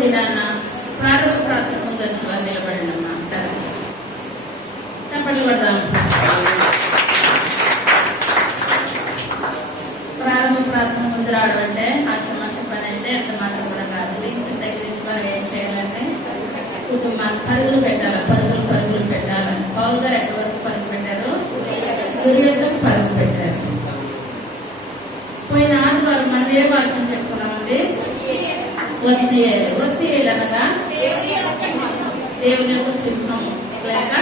దినాన ప్రారంభ ప్రార్థన ముందు వచ్చి వారు నిలబడినమ్మా. చప్పట్లు పడదాం. ప్రారంభ ప్రార్థన ముందు రావడం అంటే ఆశమాష పని అయితే ఎంత మాత్రం కూడా కాదు. రీసెంట్ దగ్గర నుంచి మనం ఏం చేయాలంటే కుటుంబాన్ని పరుగులు పెట్టాలి, పరుగులు పెట్టాలి. పౌల్ గారు ఎక్కడి వరకు పరుగు పెట్టారు? దుర్యోధనకు పరుగు పెట్టారు. పోయిన ఆదివారం మనం ఏ వాక్యం చెప్పుకున్నామండి? ఒత్తియేలు అనగా దేవుని యొక్క సింహము లేక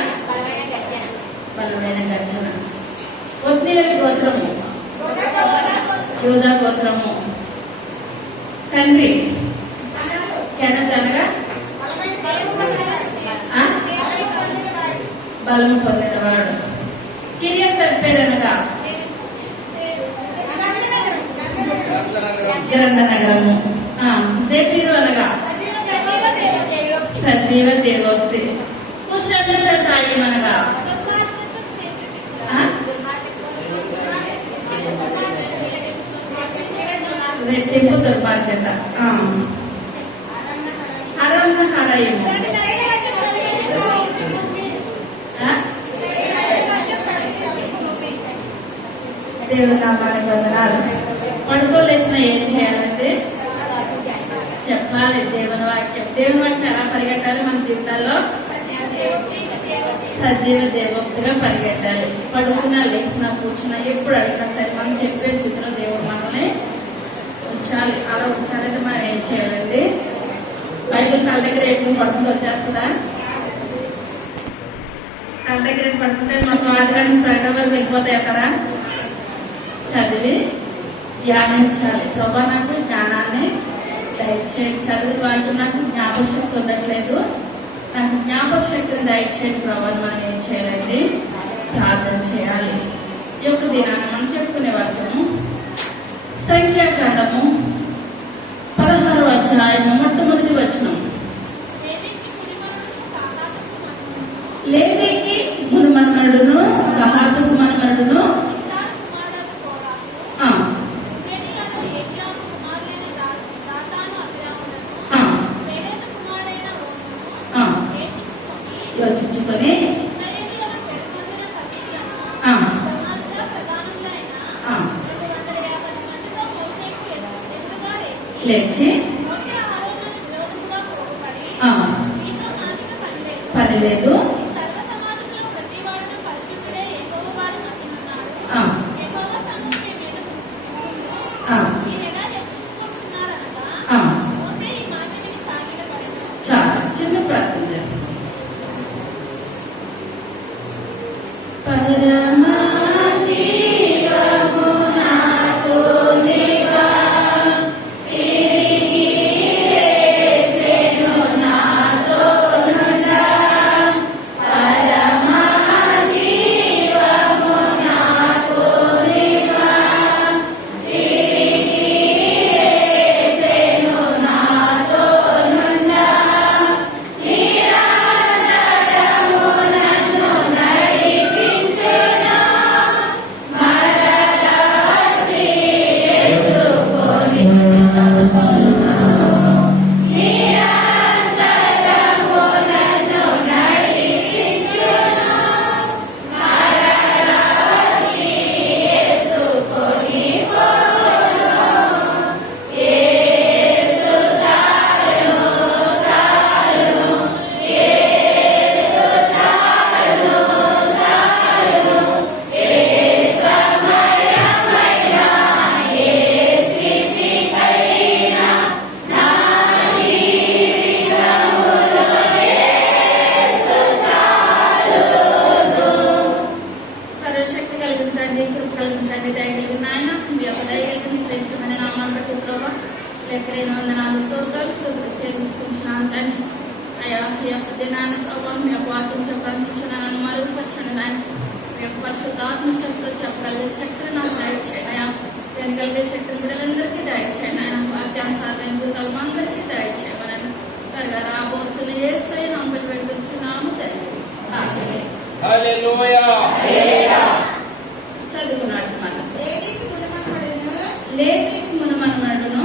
బలమైన గర్జన. ఒత్తియేలు గోత్రము యూదా గోత్రము. తండ్రి కెనజ్ అనగా బలము పొందినవాడు. కిరియత్ పేరనగా గ్రంథ నగరము. దేవీరు అనగా సజీవ దేవోక్తి. కుషాయం అనగా రెట్టింపు దుర్మార్గత. అరణ్యహారయము దేవుని నామానికి వందనాలు. పడుకోలేసిన ఏం చేయాలంటే చెప్పాలి దేవుని వాక్యం. దేవుని వాక్యం ఎలా పరిగెట్టాలి? మన జీవితాల్లో సజీవ దేవోక్తిగా పరిగెట్టాలి. పడుకున్నా లేచినా కూర్చున్నా ఎప్పుడు అడిగినా సరే మనం చెప్పే స్థితిలో దేవుడు మనల్ని ఉంచాలి. అలా ఉంచాలంటే మనం ఏం చేయాలండి? బైబిల్ తల దగ్గర ఎప్పుడు పడుకుంటూ వచ్చేస్తుందా? తల దగ్గర పడుకుంటే మాకు ఆదివారం ప్రకటన వరకు వెళ్ళిపోతాయి అక్కడ. చదివి ధ్యానించాలి. ప్రభా నాకు జ్ఞానాన్ని దయచేయండి. చదివి వాళ్ళు నాకు జ్ఞాపక శక్తి ఉండట్లేదు, నాకు జ్ఞాపక శక్తిని దయచేయండి ప్రభా. మనం ఏం చేయాలండి? ప్రార్థన చేయాలి. ఈ యొక్క దినాన్ని మనం చెప్పుకునే వాక్యము సంఖ్యాకాండము 16వ అధ్యాయము మొట్టమొదటి వచనం. లేవీకి మునుమన్మడును కహాతుకు మనుమడును యోచించుకొని లేచి పని లేదు చాలా చిన్న ప్రార్థన చేస్తాం. పరిశుద్ధాత్మ శక్తితో చెప్పగలిగే శక్తిని నాకు దయచేయండి అయ్యా. వినగలిగే శక్తిని బిడ్డలందరికీ దయచేయండి ఆయన. వాక్యానుసారమైన జీవితాలు అందరికీ దయచేయమని త్వరగా రాబోతున్న యేసయ్య నామములో వేడుకొంచున్నాము తండ్రి. హల్లెలూయా. చదువుకున్నాడు మన లేవీకి మునుమనుమడును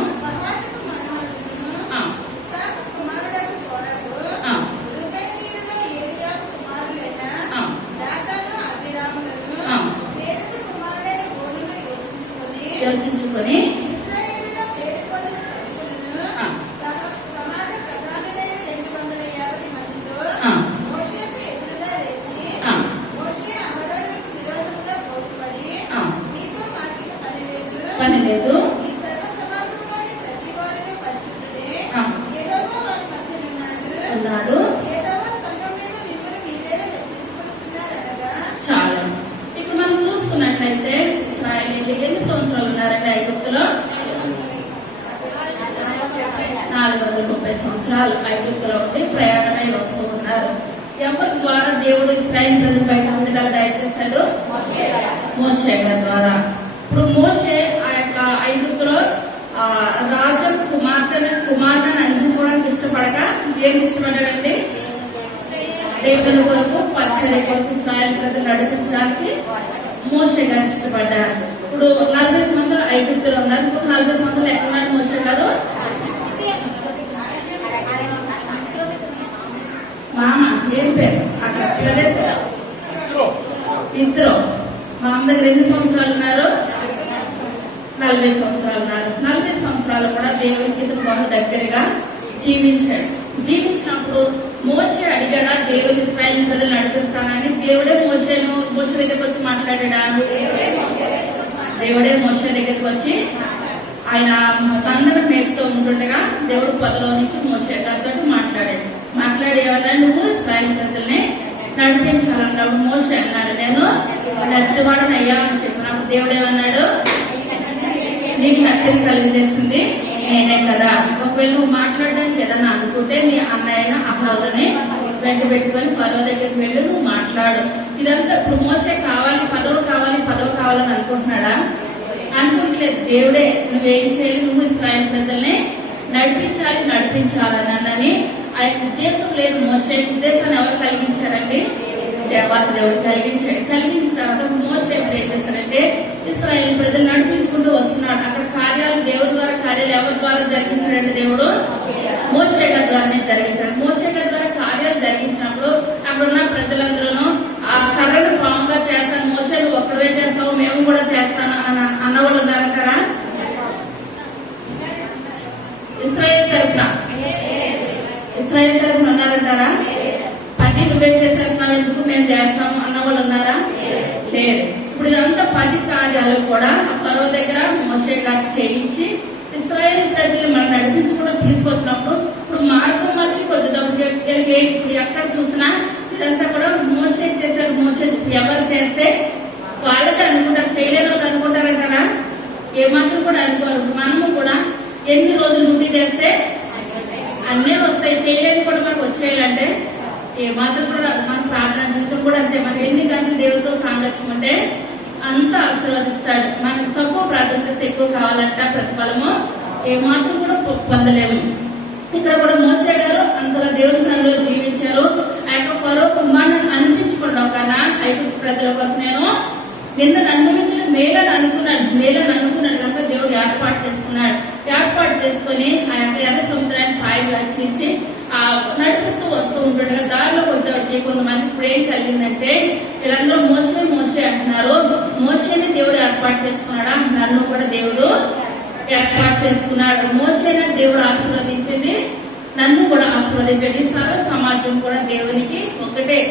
ఆ, మోషేకు ఎదురుగా లేచి, ఆ, మోషే అహరోనుకు విరోధముగా పోటుపడి, ఆ. నీతో మాకిక పని లేదు. పని లేదు. ఈ సర్వ సమాజంలోని ప్రతివాడును పరిశుద్ధుడే. ఆ. యెహోవా వారి మధ్యన అన్నాడు. యెహోవా సంఘం మీద మిమ్మల్ని మీరే హెచ్చించుకొనుచున్నారనగా. చాలా. ఇక్కడ మనం చూసుకున్నట్లయితే ఇశ్రాయేలీయులు ఎన్ని సంవత్సరాలు ఉన్నారంటే ఐగుప్తులో? 430 సంవత్సరాలు ఐగుప్తులో ఉండి ప్రయాణమై వస్తూ ఉన్నారు. ఎవరి ద్వారా దేవుడు ఇశ్రాయేల్ ప్రజల పైన విడుదల దయచేశాడు? మోషే గారి ద్వారా. ఇప్పుడు మోషే ఆ యొక్క ఐగుప్తులో రాజు కుమార్తెను అందించుకోవడానికి ఇష్టపడక ఏమి ఇష్టపడ్డాడండి? దేవుని కొరకు పరిచర్య కొరకు ఇశ్రాయేల్ ప్రజలు నడిపించడానికి మోషే గారు ఇష్టపడ్డారు. ఇప్పుడు 40 సంవత్సరాలు ఐగుప్తులో ఉన్నారు. ఇంకొక 40 సంవత్సరాలు ఎక్కడున్నారు మోషే గారు? మామ ఏం పేరు అక్కడ ప్రదేశం? ఇద్దరు. మా అమ్మ దగ్గర ఎన్ని సంవత్సరాలు ఉన్నారు? 40 సంవత్సరాలు ఉన్నారు. 40 సంవత్సరాలు కూడా దేవునికి బహు దగ్గరగా జీవించినప్పుడు మోషే అడిగాడా దేవుని ఇశ్రాయేలు ప్రజలు నడిపిస్తానని? దేవుడే మోషే దగ్గరికి వచ్చి మాట్లాడా? దేవుడే మోషే దగ్గరికి వచ్చి ఆయన బంధనం మేపుతూ ఉంటుండగా దేవుడు పొదలో నుంచి మోషే గారితో మాట్లాడేవాళ్ళ నువ్వు ఇశ్రాయేలు ప్రజల్ని నడిపించాలన్నాడు. మోషే అన్నాడు నేను నత్తివాడనయ్యా అని చెప్పినప్పుడు దేవుడు ఏమన్నాడు? నీకు నత్తిని కలిగజేసింది నేనే కదా. ఒకవేళ నువ్వు మాట్లాడడానికి ఏదన్నా అనుకుంటే నీ అన్నయ్య అహరోనుని వెంట పెట్టుకొని ఫరో దగ్గరికి వెళ్ళి నువ్వు మాట్లాడు. ఇదంతా ఇప్పుడు మోషే కావాలి పదవి కావాలని అనుకుంటున్నాడా? అనుకుంటలేదు. దేవుడే నువ్వేం చేయాలి? నువ్వు ఇశ్రాయేల్ ప్రజల్ని నడిపించాలని ఆ యొక్క ఉద్దేశం లేదు. మోషే ఉద్దేశాన్ని ఎవరు కలిగించారండి? దేవుడు కలిగించాడు. కలిగించిన తర్వాత మోషే ఏం చేశాడంటే ఇశ్రాయేల్ ప్రజలు నడిపించుకుంటూ వస్తున్నాడు. అక్కడ కార్యాలు దేవుడి ద్వారా కార్యాలు ఎవరి ద్వారా జరిగించాడంటే దేవుడు మోషే గారి ద్వారానే జరిగించాడు. మోషే గారి ద్వారా కార్యాలు జరిగించినప్పుడు అక్కడ ఉన్న ప్రజలందరూ ఆ కర్రను పాముగా చేస్తాను, మోషే నువ్వు ఒక్కడే చేస్తావు మేము కూడా చేస్తాను అన్నవాళ్ళు ఉన్నారంటారా? ఇశ్రాయేల్ తరపున ఉన్నారంటారా? అది నువ్వే చేసేస్తున్నావు ఎందుకు మేము చేస్తాము అన్నవాళ్ళు ఉన్నారా? లేదు. ఇప్పుడు ఇదంతా 10 కార్యాలు కూడా ఫరో దగ్గర మోషే గారు చేయించి ఇశ్రాయేల్ ప్రజలు మనం నడిపించుకుంటూ తీసుకొచ్చినప్పుడు ఇప్పుడు మార్గం మధ్య కొంచెం ఇప్పుడు ఎక్కడ చూసినా ఇదంతా కూడా మోషే చేశారు. మోషే ఎవరు చేస్తే వాళ్ళకి అనుకుంటారు, చేయలేని వాళ్ళు అనుకుంటారు కదా. ఏమాత్రం కూడా అనుకోరు. మనము కూడా ఎన్ని రోజులు డ్యూటీ చేస్తే అన్నీ వస్తాయి. చేయలేని కూడా మనకు వచ్చేయాలంటే ఏమాత్రం కూడా మన ప్రార్థన జీవితం కూడా అంతే. మనం ఎన్ని గంటలు దేవుడితో సాంగత్యం అంటే అంత ఆశీర్వదిస్తాడు. మనకు తక్కువ ప్రార్థన చేస్తే ఎక్కువ కావాలంట ప్రతిఫలము ఏమాత్రం కూడా పొందలేము. ఇక్కడ కూడా మోషే గారు అంతగా దేవుని సంఘంలో జీవించారు. ఆ యొక్క ఫరో కుమారుని అనిపించుకున్నావు కదా ఐగుప్తు ప్రజల కొరకు నేను నిన్నను అనుభవించడం మేలని అనుకున్నాడు కనుక దేవుడు ఏర్పాటు చేసుకుని ఆ యొక్క ఎర్ర సముద్రాన్ని పాయగా రక్షించి నడిపిస్తూ వస్తూ ఉంటుండగా దారిలో కొంతమంది ఇప్పుడు ఏం కలిగిందంటే వీళ్ళందరూ మోషే అంటున్నారు. మోషేని దేవుడు ఏర్పాటు చేసుకున్నాడా? నన్ను కూడా దేవుడు ఏర్పాటు చేసుకున్నాడు. మోషేని దేవుడు ఆశీర్వదించింది, నన్ను కూడా ఆశీర్వదించండి. సర్వ సమాజం కూడా దేవునికి ఒకటై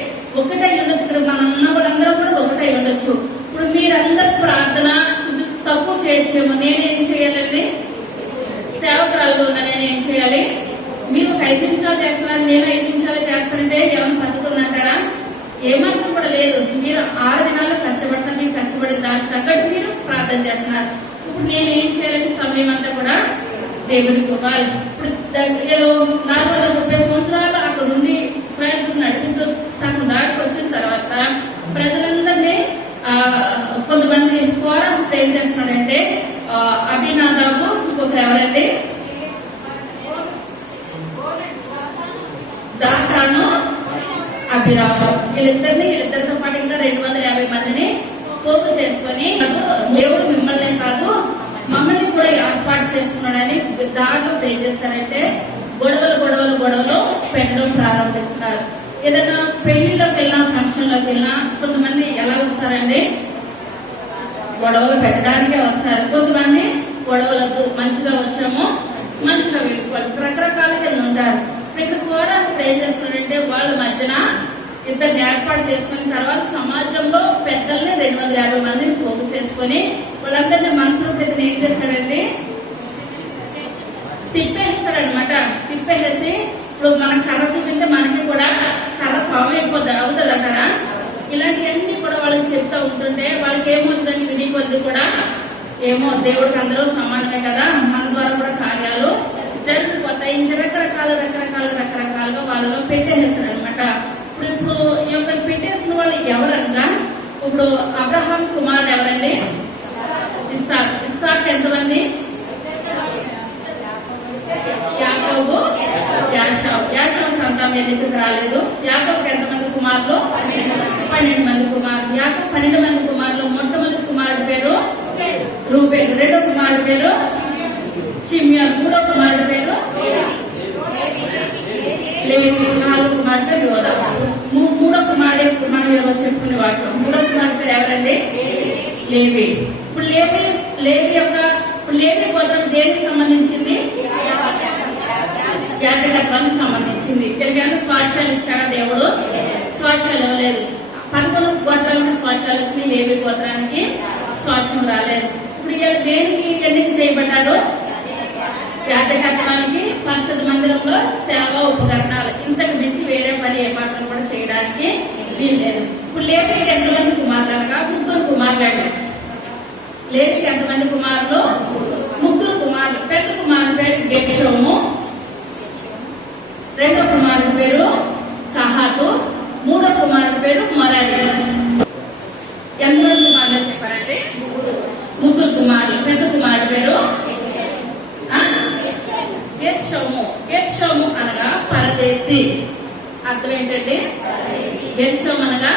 ఉండొచ్చు. ఇక్కడ మన వాళ్ళందరూ కూడా ఒకటై ఉండొచ్చు. ఇప్పుడు మీరందరూ ప్రార్థన కొంచెం తక్కువ చేయొచ్చేమో. నేనేం చేయాలండి? సేవకురాలుగా ఉన్నా నేనేం చేయాలి? మీరు 5 నిమిషాలు చేస్తున్నారు, నేను 5 నిమిషాలు చేస్తానంటే ఏమైనా పద్ధతుందంటారా? ఏమాత్రం కూడా లేదు. మీరు 6 దినాలు కష్టపడుతున్నారు. మీరు కష్టపడిన దానికి తగ్గట్టు మీరు ప్రార్థన చేస్తున్నారు. ఇప్పుడు నేనేం చేయాలంటే సమయం అంతా కూడా దేవుడికి ఇవ్వాలి. ఇప్పుడు 430 సంవత్సరాలు అక్కడ నుండి ఇశ్రాయేలు నడిపించు సగం దాకా వచ్చిన తర్వాత ప్రజలందరినీ కొంతమంది కోరాహు ఏం చేస్తున్నాడంటే అభినాదాబు ఇంకొక ఎవరండి దాతాను అభిరాము వీళ్ళిద్దరితో పాటు ఇంకా 250 మందిని పోగు చేసుకుని దేవుడు మిమ్మల్ని కాదు మమ్మల్ని కూడా ఏర్పాటు చేసుకున్నాడని దారిలో ఏం చేస్తారంటే గొడవలు పెట్టడం ప్రారంభిస్తున్నారు. ఏదైనా పెళ్లిలోకి వెళ్ళినా ఫంక్షన్ లోకి వెళ్ళినా కొంతమంది ఎలా వస్తారండి? గొడవలు పెట్టడానికే వస్తారు. కొంతమంది గొడవలతో మంచిగా వచ్చాము మంచిగా వెళ్ళిపోవాలి. రకరకాలుగా ఉంటారు. ఇక్కడ కోరాహు ఇప్పుడు ఏం చేస్తున్నాడంటే వాళ్ళ మధ్యన ఇద్దరిని ఏర్పాటు చేసుకున్న తర్వాత సమాజంలో పెద్దల్ని 250 మందిని పోగు చేసుకుని వాళ్ళందరినీ మనసులో పెద్దలు ఏం చేస్తాడండి, తిప్పేసాడు అనమాట. తిప్పేసి ఇప్పుడు మనం కర్ర చూపిస్తే మనకి కూడా కర్ర పాము అయిపోద్ది, అవుతుంది అక్కడ. ఇలాంటివన్నీ కూడా వాళ్ళకి చెప్తా ఉంటుంటే వాళ్ళకి ఏమవుతుందని విని కొద్ది కూడా ఏమో దేవుడికి అందరూ సమానమే కదా, మన ద్వారా కూడా కార్యాలు జరిగిపోతాయి. ఇంక రకరకాలుగా వాళ్ళలో పెట్టేసాడు అనమాట. ఇప్పుడు ఈ యొక్క పెట్టేసిన వాళ్ళు ఎవరన్నా, ఇప్పుడు అబ్రహాం కుమారుడు ఎవరండి, ఇస్సాక్. ఇస్సాక్ ఎంతమంది, యాకోబు, యాషావు. యాషావు సంతానం ఎందుకు రాలేదు. యాకోబుకి ఎంతమంది కుమారులు, 12 మంది కుమారులు. యాకోబు 12 మంది కుమారులు. మొట్టమొదటి కుమారుడి పేరు రూబేను, రెండో కుమారుడి పేరు షిమ్యోను, మూడో కుమారుడి పేరు లేవి, నాలుగో కుమారుడి పేరు యోదా. మూడో కుమారుడు మనం ఎవరో చెప్పుకునే వాటిలో మూడో కుమారుడి పేరు ఎవరండి, లేవి. ఇప్పుడు లేవి యొక్క లేవి గోత్రం దేనికి సంబంధించింది, యాజకత్వానికి సంబంధించింది. పెరిగాను స్వాచ్యాలు ఇచ్చాడా దేవుడు, స్వాచ్యాలు ఇవ్వలేదు. 11 గోత్రాలకు స్వాచ్యాలు వచ్చినాయి, లేవి గోత్రానికి స్వాచ్యం రాలేదు. ఇప్పుడు ఇవాళ దేనికి ఎన్నిక చేయబడ్డారు, యాజకత్వానికి, పరిశుద్ధ మందిరంలో సేవా ఉపకరణాలు. ఇంతకు మించి వేరే పని ఏ మాత్రం కూడా చేయడానికి వీల్లేదు. ఇప్పుడు లేవికి ఎంతమంది కుమారులు అనగా 3 కుమారులు. లేవికి ఎంతమంది కుమారులు, 3 కుమారులు. పెద్ద కుమారుడు పేరు గెర్షోము, రెండో కుమారుడు పేరు కహాతు, మూడో కుమారుడు పేరు మొరారి. ఎంతమంది కుమారులు చెప్పారంటే 3 కుమారులు. పెద్ద కుమారుడు పేరు గెర్షోము. గెర్షోము అనగా పరదేశి. అర్థం ఏంటండి, గెర్షోము అనగా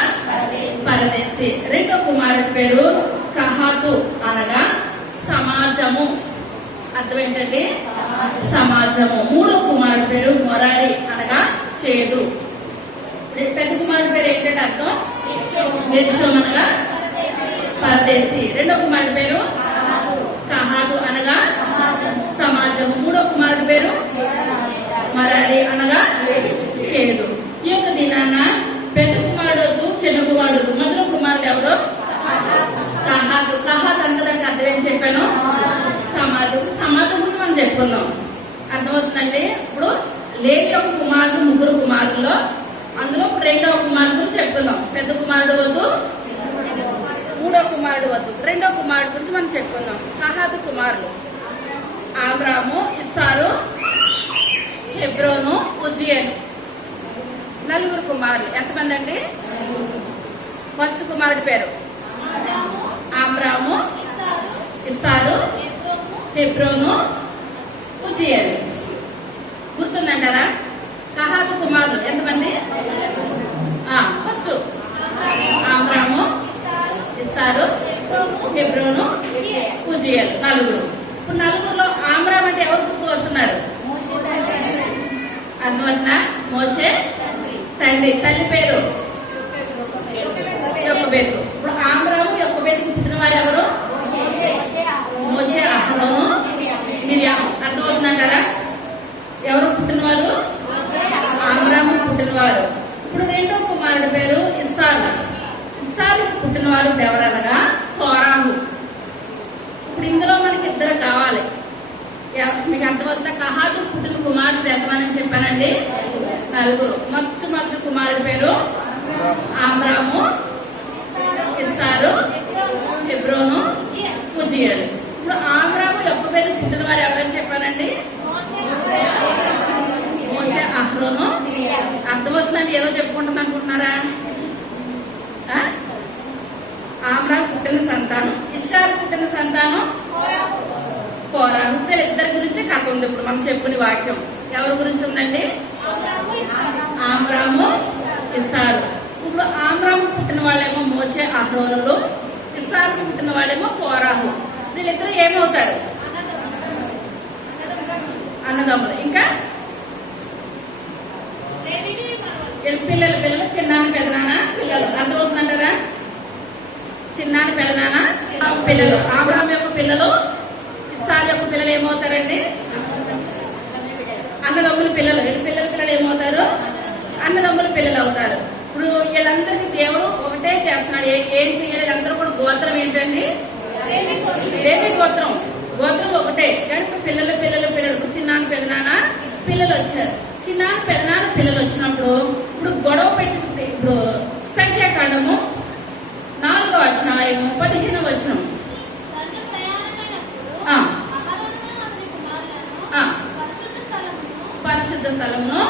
పరదేశి. రెండో కుమారుడి పేరు కహాతు అనగా సమాజము. అర్థం ఏంటండి, సమాజము. మూడో కుమారుడి పేరు మొరారి అనగా చేదు. పెద్ద కుమారుడి పేరు ఏంటంటే అర్థం, గెర్షోము అనగా పరదేశి. రెండో కుమారుడి పేరు కహాతు అనగా సమాజము. మూడో కుమారుడి పేరు మొరారి అనగా చేదు. ఈ యొక్క దినాన పెద్ద కుమారుడు వద్దు, చిన్న కుమారుడు వద్దు, మధ్యలో కుమారుడు ఎవరు, కహాతు. కహాతు అనగా అర్థం ఏం చెప్పాను, సమాజం. సమాజం గురించి మనం చెప్పుకుందాం, అర్థమవుతుందండి. ఇప్పుడు లేవి యొక్క కుమారుడు 3 కుమారుల్లో అందులో రెండవ కుమారుడు గురించి చెప్పుకుందాం. పెద్ద కుమారుడు వద్దు, మూడో కుమారుడు వద్దు, రెండో కుమారుడు గురించి మనం చెప్పుకుందాం. కహాతు కుమారులు ఆబ్రాము, ఇస్సారు, హెబ్రోను, ఉజ్జియేలు. 4 కుమారులు. ఎంతమంది అండి, ఫస్ట్ కుమారుడి పేరు ఆబ్రాము, ఇస్సారు, హెబ్రోను, ఉజ్జియేలు. గుర్తుందంటారా. కహాతు కుమారులు ఎంతమంది, ఫస్ట్ ఆబ్రాము, ఇస్సారు, హెబ్రోను, ఉజ్జియేలు. 4. ఇప్పుడు 4లో ఆమ్రామ్ అంటే ఎవరు గుర్తు వస్తున్నారు, అర్థమవుతుందా, మోషే తండ్రి. తల్లి పేరు యొక్బేతు. ఇప్పుడు ఆమ్రాము యొక్బేతుకి పుట్టిన వారు ఎవరు, మోషే, అహరోను, మిరియాము. అర్థమవుతుందంటారా. ఎవరు పుట్టినవారు, ఆమ్రాము పుట్టినవారు. ఇప్పుడు రెండో కుమారుడి పేరు ఇస్సారు. ఇస్సారుకి పుట్టినవారు ఎవరనగా కోరాహు. ఇప్పుడు ఇందులో మనకి 2 కావాలి. మీకు అర్థమవుతుందా. కహాతు పుట్టిన కుమారుడు ఎంతమంది చెప్పానండి, 4. మొట్టమొదటి కుమారుడి పేరు ఆమ్రాము, ఇస్సారు, హెబ్రోను, ఉజ్జియేలు. ఇప్పుడు ఆమ్రాము యొక్బేతుకి పుట్టిన వారు ఎవరని చెప్పానండి, మోషే, అహరోను. అర్థమవుతుందండి. ఏదో చెప్పుకుంటుంది అనుకుంటున్నారా. ఆమ్రాము పుట్టిన సంతానం, ఇస్సారు పుట్టిన సంతానం కోరాహు. ఇద్దరి గురించి కథ ఉంది. ఇప్పుడు మనం చెప్పుని వాక్యం ఎవరి గురించి ఉందండి, ఆమ్రాము, ఇస్సారు. ఇప్పుడు ఆమ్రాము పుట్టిన వాళ్ళేమో మోషే, అహరోనులు. ఇస్సారుకు పుట్టిన వాళ్ళేమో కోరాహు. వీళ్ళిద్దరు ఏమవుతారు, అన్నదమ్ములు. ఇంకా పిల్లలు చిన్నాన్న పెదనాన్న పిల్లలు. అర్థమవుతుందంటారా. చిన్నాన్న పెదనాన్న పిల్లలు. ఆబ్రాహాము యొక్క పిల్లలు, ఇస్సాకు యొక్క పిల్లలు ఏమవుతారండి, అన్నదమ్ముల పిల్లలు పిల్లలు ఏమవుతారు? అన్నదమ్ముల పిల్లలు అవుతారు. ఇప్పుడు వీళ్ళందరికీ దేవుడు ఒకటే చేస్తున్నాడు. ఏం చేయాలి? అందరూ కూడా గోత్రం ఏంటండి? లేవి గోత్రం. గోత్రం ఒకటే కానీ ఇప్పుడు పిల్లలు చిన్నాన్న పెదనాన్న పిల్లలు వచ్చారు. చిన్నాన్న పెదనాన్న పిల్లలు వచ్చినప్పుడు ఇప్పుడు గొడవ పెట్టుకుంటే ఇప్పుడు సంఖ్యాకాండము 4వ అధ్యాయము 15వ వచనం. పరిశుద్ధ స్థలమును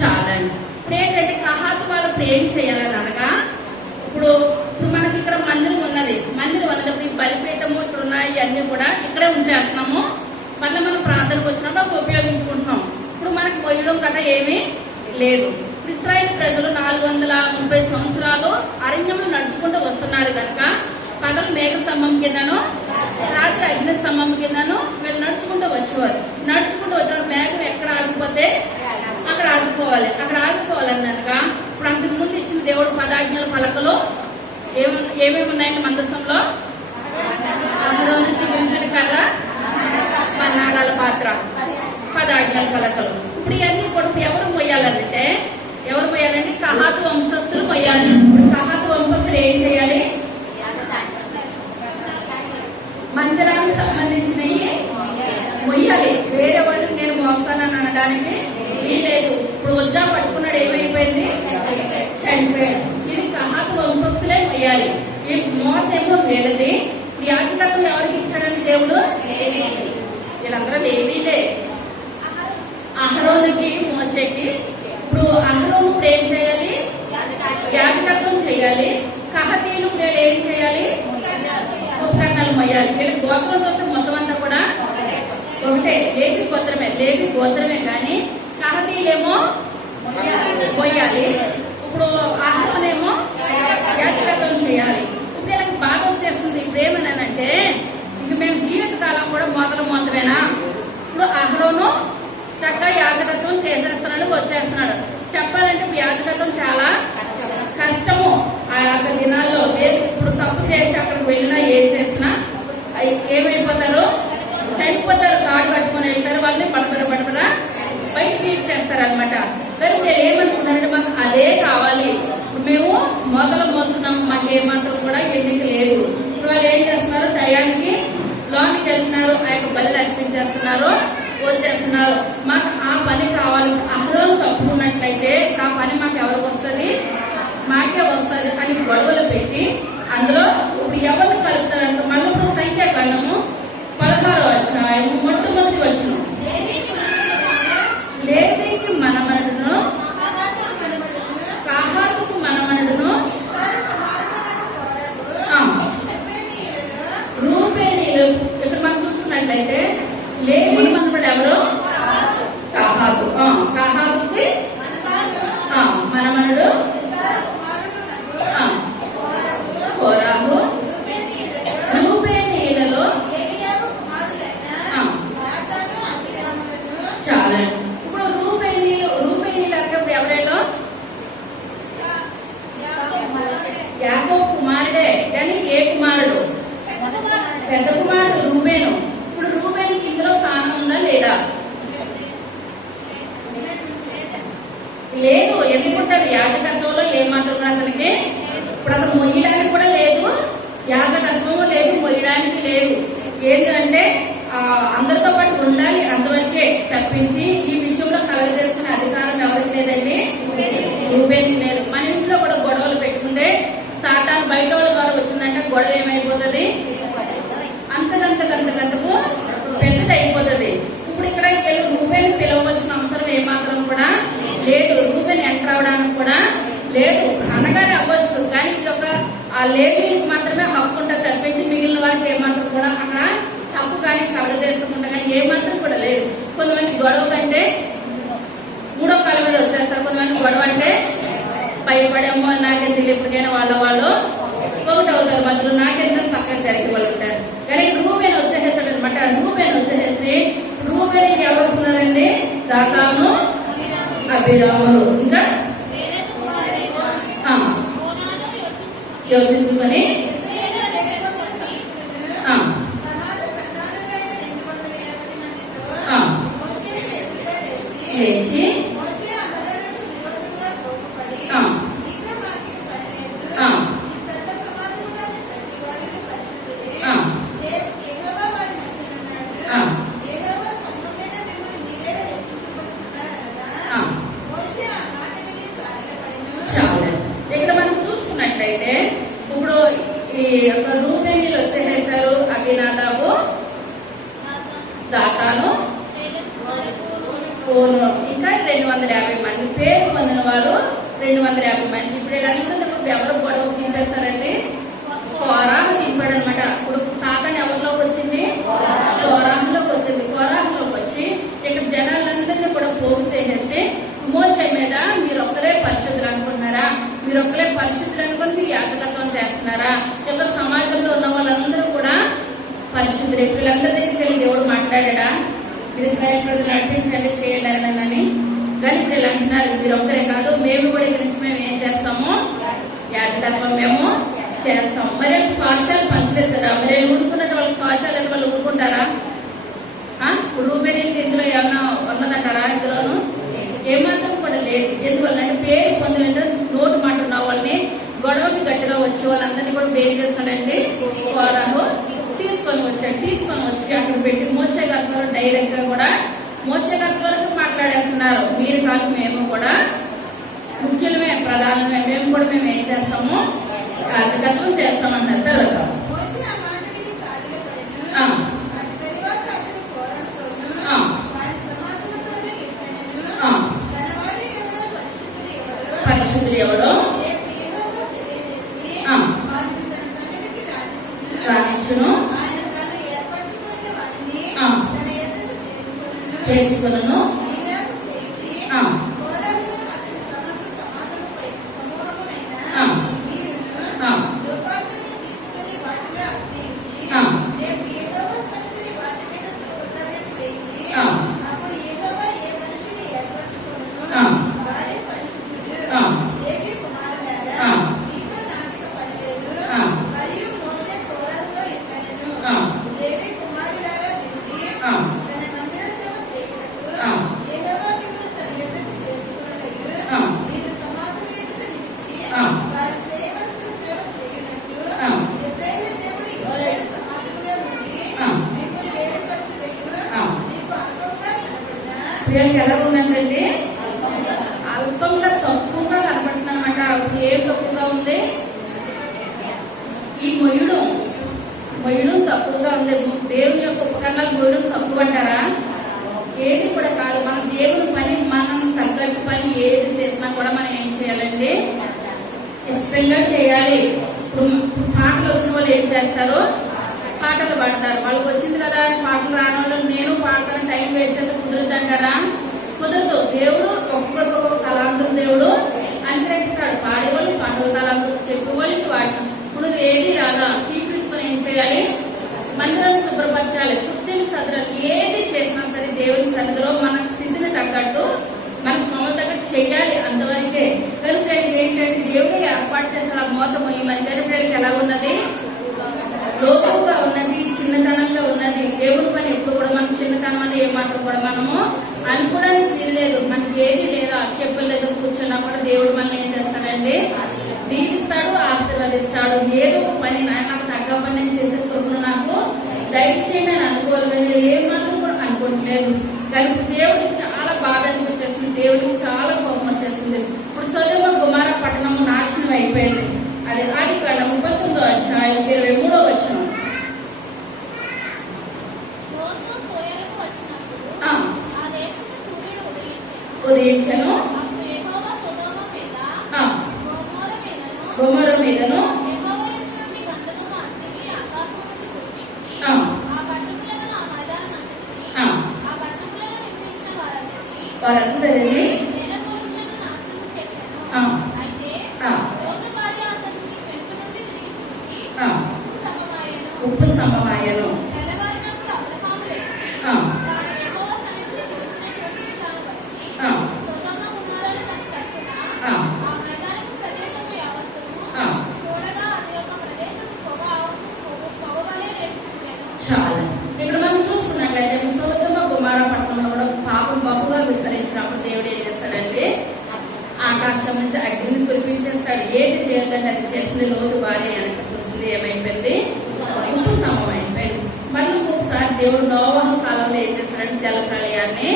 చాలండి. ఇప్పుడు ఏంటంటే కహాతు వాళ్ళు ఇప్పుడు ఏం చేయాలని అనగా ఇప్పుడు మనకి ఇక్కడ మందిరం ఉన్నది. ఇప్పుడు ఈ బలిపీఠము ఇక్కడ ఉన్నాయి అన్ని కూడా ఇక్కడే ఉంచేస్తున్నాము. మళ్ళీ మనం ప్రార్థనకు వచ్చినప్పుడు ఉపయోగించుకుంటున్నాం. ఇప్పుడు మనకు మొయ్యడం గట్రా ఏమీ లేదు. ఇశ్రాయేలు ప్రజలు 430 సంవత్సరాలు అరణ్యంలో నడుచుకుంటూ వస్తున్నారు కనుక పగలు మేఘ స్తంభం కిందను రాత్రి అగ్ని స్తంభం కిందను వీళ్ళు నడుచుకుంటూ వచ్చేవారు. నడుచుకుంటూ వచ్చినప్పుడు మేఘం ఎక్కడ ఆగిపోతే అక్కడ ఆగిపోవాలన్నట్టుగా ఇప్పుడు అంతకు ముందు ఇచ్చిన దేవుడు 10 ఆజ్ఞల పలకలు ఏమేమి ఉన్నాయంటే మందసంలో అహరోను చిగురించిన కర్ర, పన్నాగాల పాత్ర, 10 ఆజ్ఞల పలకలు. ఇప్పుడు ఇవన్నీ కూడా ఎవరు మొయ్యాలంటే కహాతు వంశస్థులు మొయ్యాలి. ఇప్పుడు కహాతు వంశస్థులు ఏం చేయాలి? మందిరానికి సంబంధించినవి మొయ్యాలి. వేరే వాళ్ళకి నేను మోస్తానని అనడానికి వీలేదు. ఇప్పుడు వజ్జా పట్టుకున్నాడు, ఏమైపోయింది? చనిపోయాడు. ఇది కహాతు వంశస్థులే మొయ్యాలి. ఈ మోతేమో వీళ్ళది. యాజకత్వం ఎవరికి ఇచ్చాడండి దేవుడు? వీళ్ళందరూ లేవీలే. అహరోనుకి మోషేకి. ఇప్పుడు అహరోను ఇప్పుడు ఏం చేయాలి? యాజకత్వం చేయాలి. కహతీలు ఇప్పుడు ఏం చేయాలి? ఉపకరణాలు మొయ్యాలి. వీళ్ళ గోత్రం చూస్తే మొత్తం అంతా కూడా ఒకటే, లేవి గోత్రమే కానీ కహతీలేమో మొయ్యాలి. ఇప్పుడు అహరోనేమో యాజకత్వం చేయాలి. ఇప్పుడు వీళ్ళకి బాగా వచ్చేస్తుంది. ఇప్పుడు ఏమన్నానంటే ఇంక మేము జీవితకాలం కూడా మొత్తమేనా? ఇప్పుడు అహరోను చక్కగా యాజకత్వం చేసేస్తున్నాడు, వచ్చేస్తున్నాడు. చెప్పాలంటే ఇప్పుడు యాజకత్వం చాలా కష్టము. ఆ యొక్క దినాల్లో ఇప్పుడు తప్పు చేసి అక్కడికి వెళ్ళినా ఏం చేసినా ఏమైపోతారు? చనిపోతారు. కాడు కట్టుకొని వెళ్తారు. వాళ్ళని పడతారా బయట ట్రీట్ చేస్తారు అనమాట. కానీ ఇప్పుడు ఏమనుకుంటారంటే మాకు అదే కావాలి, మేము మొదలు మోస్తున్నాం, మాకు ఏమాత్రం కూడా ఎన్నిక లేదు. ఇప్పుడు వాళ్ళు ఏం చేస్తున్నారు? టయానికి లోనికి వెళ్తున్నారు, ఆ యొక్క బలి అర్పించేస్తున్నారు, వచ్చేస్తున్నారు. మాకు ఆ పని కావాలి. అహరోను తప్పుకున్నట్లయితే ఆ పని మాకు ఎవరికి వస్తుంది? మాకే వస్తుంది అని గొడవలు పెట్టి అందులో ఇప్పుడు ఎవరు కలుపుతారంటే మళ్ళీ ఇప్పుడు సంఖ్యాకాండము 16వ అధ్యాయము మొట్టమొదటి వచనం. లేవీకి మనమనుడును కహాతుకు మనమనుడును రూబేనీయులు. ఇక్కడ మనం చూస్తున్నట్లయితే లేవీ మనమడు ఎవరు? కహాతు. కహాతుకి మనమనుడు కోరాహు. రూబేనీయులలో చాలా. ఇప్పుడు రూబేనీలు అక్కడ ఎవరేలో? యాకోబు కుమారుడే కానీ ఏ కుమారుడు? పెద్ద కుమారుడు రూబేను. ఇప్పుడు రూబేనుకి ఇందులో స్థానం ఉందా లేదా? లేదు. ఎందుకుంటారు? యాజకత్వంలో ఏమాత్రం కూడా అతనికి ఇప్పుడు అతను మొయ్యడానికి కూడా లేదు, యాజకత్వం లేదు, మొయ్యడానికి లేదు. ఏంటంటే అందరితో పాటు ఉండాలి, అంతవరకే తప్పించి ఈ విషయంలో కలగజేసుకునే అధికారం ఎవరికి లేదండి? రూబేన్కి లేదు. మన ఇంట్లో కూడా గొడవలు పెట్టుకుంటే సాతాను బయట వాళ్ళ ద్వారా వచ్చిందంటే గొడవ ఏమైపోతుంది? అంతకంతకు పెద్దది అయిపోతుంది. ఇప్పుడు ఇక్కడ రూబేన్ పిలవవలసిన అవసరం ఏమాత్రం కూడా లేదు. రూబేన్ ఎంటర్ అవడానికి కూడా లేదు. అనగానే అవ్వచ్చు కానీ ఆ లేవీకి మాత్రమే హక్కు ఉంటుంది తప్పించి మిగిలిన వారికి ఏమాత్రం కూడా అక్కడ హక్కు కానీ కలగ చేసుకుంటా కానీ ఏమాత్రం కూడా లేదు. కొంతమంది గొడవ కంటే 3వ కాలం మీద వచ్చేస్తారు. కొంతమంది గొడవ అంటే భయపడేమో నాకెందుకు ఎప్పటికైనా వాళ్ళు ఒకటి అవుతారు. మధ్యలో నాకెందుకు పక్కన జరిగే వాళ్ళు ఉంటారు. కానీ రూబేన్ వచ్చేసాడు అనమాట. రూబేన్ వచ్చేసి రూబేన్కి ఎవరు వస్తున్నారండి? దాతాను, అభిరాములు, ఇంకా యోచించుకొని ఇశ్రాయేలు లేఖితముల సంఖ్యను ఆ, సమాజ ప్రధానులైన 250 మందితో ఆ, మోషేకు ఎదురుగా లేచి లేచి మోషే అమరులకు విరోధంగా కోపపడి ఆ, నీతో మాకు పని లేదు. ఆ, ఈ సర్వ సమాజంలోని ప్రతి వాడును పరిశుద్ధుడే. ఆ, యెహోవా వారి మధ్యనున్నాడు. ఆ, యెహోవా సంఘం మీద మిమ్మల్ని మీరే హెచ్చించబడుతున్నారనగా ఆ. మోషే ఆ మాట విని సాగిలపడెను. చాలు. ఇక్కడ మనం చూసుకున్నట్లయితే ఇప్పుడు ఈ యొక్క రూబేనీలు వచ్చేసేసారు. అభినాదాబు, దాతాను, ఓను, ఇంకా 250 మంది పేరు పొందిన వారు 250 మంది. ఇప్పుడు వీళ్ళందరూ ఇప్పుడు ఎవరు గొడవ దింపేశారండి? కోరాహు దింపాడు అనమాట. ఇప్పుడు సాతాన్ ఎవరిలోకి వచ్చింది? కోరాహులోకి వచ్చింది. కోరాహులోకి వచ్చి ఇక్కడ జనాలందరినీ కూడా పోగు చేసేసి మోషే మీద మీరు ఒక్కరే పరిశుద్ధులు అనుకుంటున్నారా? మీరు ఒక్కరే పరిశుద్ధులు అనుకుని మీరు యాజకత్వం చేస్తున్నారా? ఇక్కడ సమాజంలో ఉన్న వాళ్ళందరూ కూడా పరిశుద్ధులు. వీళ్ళందరి దగ్గరికి వెళ్ళి దేవుడు మాట్లాడా? మీరు ఇశ్రాయేలు ప్రజలు నడిపించండి, చేయండి అని. కానీ ఇప్పుడు వీళ్ళు అంటున్నారు మీరు ఒక్కరే కాదు, మేము కూడా ఇక్కడి నుంచి మేము ఏం చేస్తాము? యాజకత్వం మేము చేస్తాం. మరి స్వాచ్యాలు పంచలేదు కదా, మరి ఊరుకున్నట్టు వాళ్ళకి స్వాచ్యాలు అయితే వాళ్ళు ఊరుకుంటారా? రూబేనీకి ఇందులో ఏమన్నా ఉన్నదంటారా? ఇందులోను ఏమాత్రం కూడా లేదు. ఎందువల్ల అంటే పేరు పొందిన నోటు మాట ఉన్న వాళ్ళని గొడవకి గట్టిగా వచ్చే వాళ్ళందరినీ కూడా ఏం చేస్తాడండి? కోరాహు తీసుకొని వచ్చి అక్కడ పెట్టి మోషే గారి ద్వారా డైరెక్ట్ గా కూడా మోషే గారి వరకు మాట్లాడేస్తున్నారు. మీరు కాదు, మేము కూడా ముఖ్యులమే, ప్రధానమే, మేము కూడా మేము ఏం చేస్తాము? యాజకత్వం చేస్తామన్నారు. తర్వాత మోషే ఆ మాట విని సాగిలపడెను. ఆ, అటు తరువాత అతడు కోరహుతోను ఆ, వారి సమాజముతోను ఇట్లనెను. ఆ. తనవాడు ఎవడో పరిశుద్ధుడు ఎవడో పరిశుద్ధులు ఎవడో రేపు యెహోవా తెలియజేసి ఆ. వారిని తన సన్నిధికి రానిచ్చును. రానిచ్చును, ఆయన తాను ఏర్పరచుకున్న వారిని ఆ. తన ఎదుట చేర్చుకును. ఇలాగు చేయుడి. ఆ. కోరహును అతని సమస్త సమూహమునైన ఆ. మీరును ఆ. దుర్పాతుల్ని తీసుకుని వాటిలో అగ్ని ఇచ్చి ఆ. రేపు యెహోవా సన్నిధిని వాటి మీద ధూపద్రవ్యం వేయుడి. ఆ. అప్పుడు యెహోవా ఏ మనిషిని ఏర్పరచుకొనునో ఆ. వాడే పరిశుద్ధుడు. ఆ. లేవి కుమారులారా, ఆ. మీతో నాటిక పని లేదు. ఆ. మరియు మోషే కోరహుతో ఇట్లనెను. ఆ. లేవి కుమారులారా వినుడి. ఆ. తన మందిర సేవ చేయుటకు ఆ. యెహోవా మిమ్మల్ని తన యొద్దకు చేర్చుకొనుటకు ఆ. మీరు సమాజం ఎదుట నిలిచి ఆ. వారు చేయవలసిన సేవ చేయునట్లు ఆ. ఇశ్రాయేలు దేవుడు ఇశ్రాయేలు సమాజంలో నుండి ఆ. మిమ్మల్ని వేరుపరచుటకు ఆ. మీకు అల్పంగా కనబడిన వీళ్ళకి ఎలా ఉందంటే అల్పంగా తక్కువగా కనపడుతుంది అనమాట. ఏం తక్కువగా ఉంది? ఈ మొయ్యడం తక్కువగా ఉంది. దేవుని యొక్క ఉపకరణాలు మొయ్యడం తక్కువ అంటారా? ఏది కూడా కాదు. మన దేవుని పని మనం తగ్గట్టు పని ఏది చేసినా కూడా మనం ఏం చేయాలండి? ఇష్టంగా చేయాలి. ఇప్పుడు పాటలు వచ్చిన వాళ్ళు ఏం చేస్తారు? పాటలు పాడతారు. వాళ్ళకి వచ్చింది కదా పాటలు రాని వాళ్ళు నేను పాడతాను, టైం వేస్ట్ అయితే కుదురుద్ది అంటారా? కుదరదు. దేవుడు ఒక్కొక్కరికి ఒక్కొక్క తలాంతులు దేవుడు అనుగ్రహిస్తాడు. పాడేవాళ్ళు పాటల తలాంతులు, చెప్పేవాళ్ళకి వాటి. ఇప్పుడు ఏది రాదా చీపిచ్చుకొని ఏం చేయాలి? మందిరం శుభ్రపరచాలి, కూర్చొని సదరాలు, ఏది చేసినా సరే దేవుని సన్నిధిలో మన స్థితిని తగ్గట్టు మన శ్రమల తగ్గట్టు చెయ్యాలి. అంతవరకే. కనుక ఏంటంటే దేవుడు ఏర్పాటు చేసిన మోతము ఈ మన గరిపిల్లలకి ఎలా ఉన్నది? లోపుగా ఉన్నది, చిన్నతనంగా ఉన్నది. దేవుని పని ఎప్పుడు కూడా మనం చిన్నతనం అని ఏమాత్రం కూడా మనము అనుకోవడానికి వీల్లేదు. మనకి ఏది లేదా చెప్పలేదు కూర్చున్నా కూడా దేవుడు మనల్ని ఏం చేస్తాడండి? దీవిస్తాడు, ఆశీర్వదిస్తాడు. ఏదో ఒక పని నాకు తగ్గ పని నేను చేసే కృపను నాకు దయచేయండి అని అనుకోవాలి. నేను ఏమాత్రం కూడా అనుకోవట్లేదు. కానీ దేవుడికి చాలా బాధ అనిపించేసింది, దేవుడికి చాలా కోపం వచ్చేసింది. ఇప్పుడు సొదొమ గొమొర్రా పట్టణము నాశనం అయిపోయింది. అది ఆదికాండము 19వ అధ్యాయం 23వ వచనం. ఉదయించను గొమొర్రా మీదను వారందరినీ ఉప్పు స్తంభమాయను. చాలా ఇక్కడ మనం చూస్తున్నట్లయితే సొదొమ గుమొర్ర పట్టణంలో కూడా పాపం బహుగా విస్తరించినప్పుడు దేవుడు ఏం చేస్తాడంటే ఆకాశం నుంచి అగ్నిని కురిపించేస్తాడు. ఏంటి చేయాలంటే అది చేసింది లోతు భార్య వెనక చూసింది ఏమైపోయింది, ఉప్పు సమం అయిపోయింది. మళ్ళీ ఒకసారి దేవుడు నోవహు కాలంలో ఏం చేస్తాడంటే జల ప్రళయాన్ని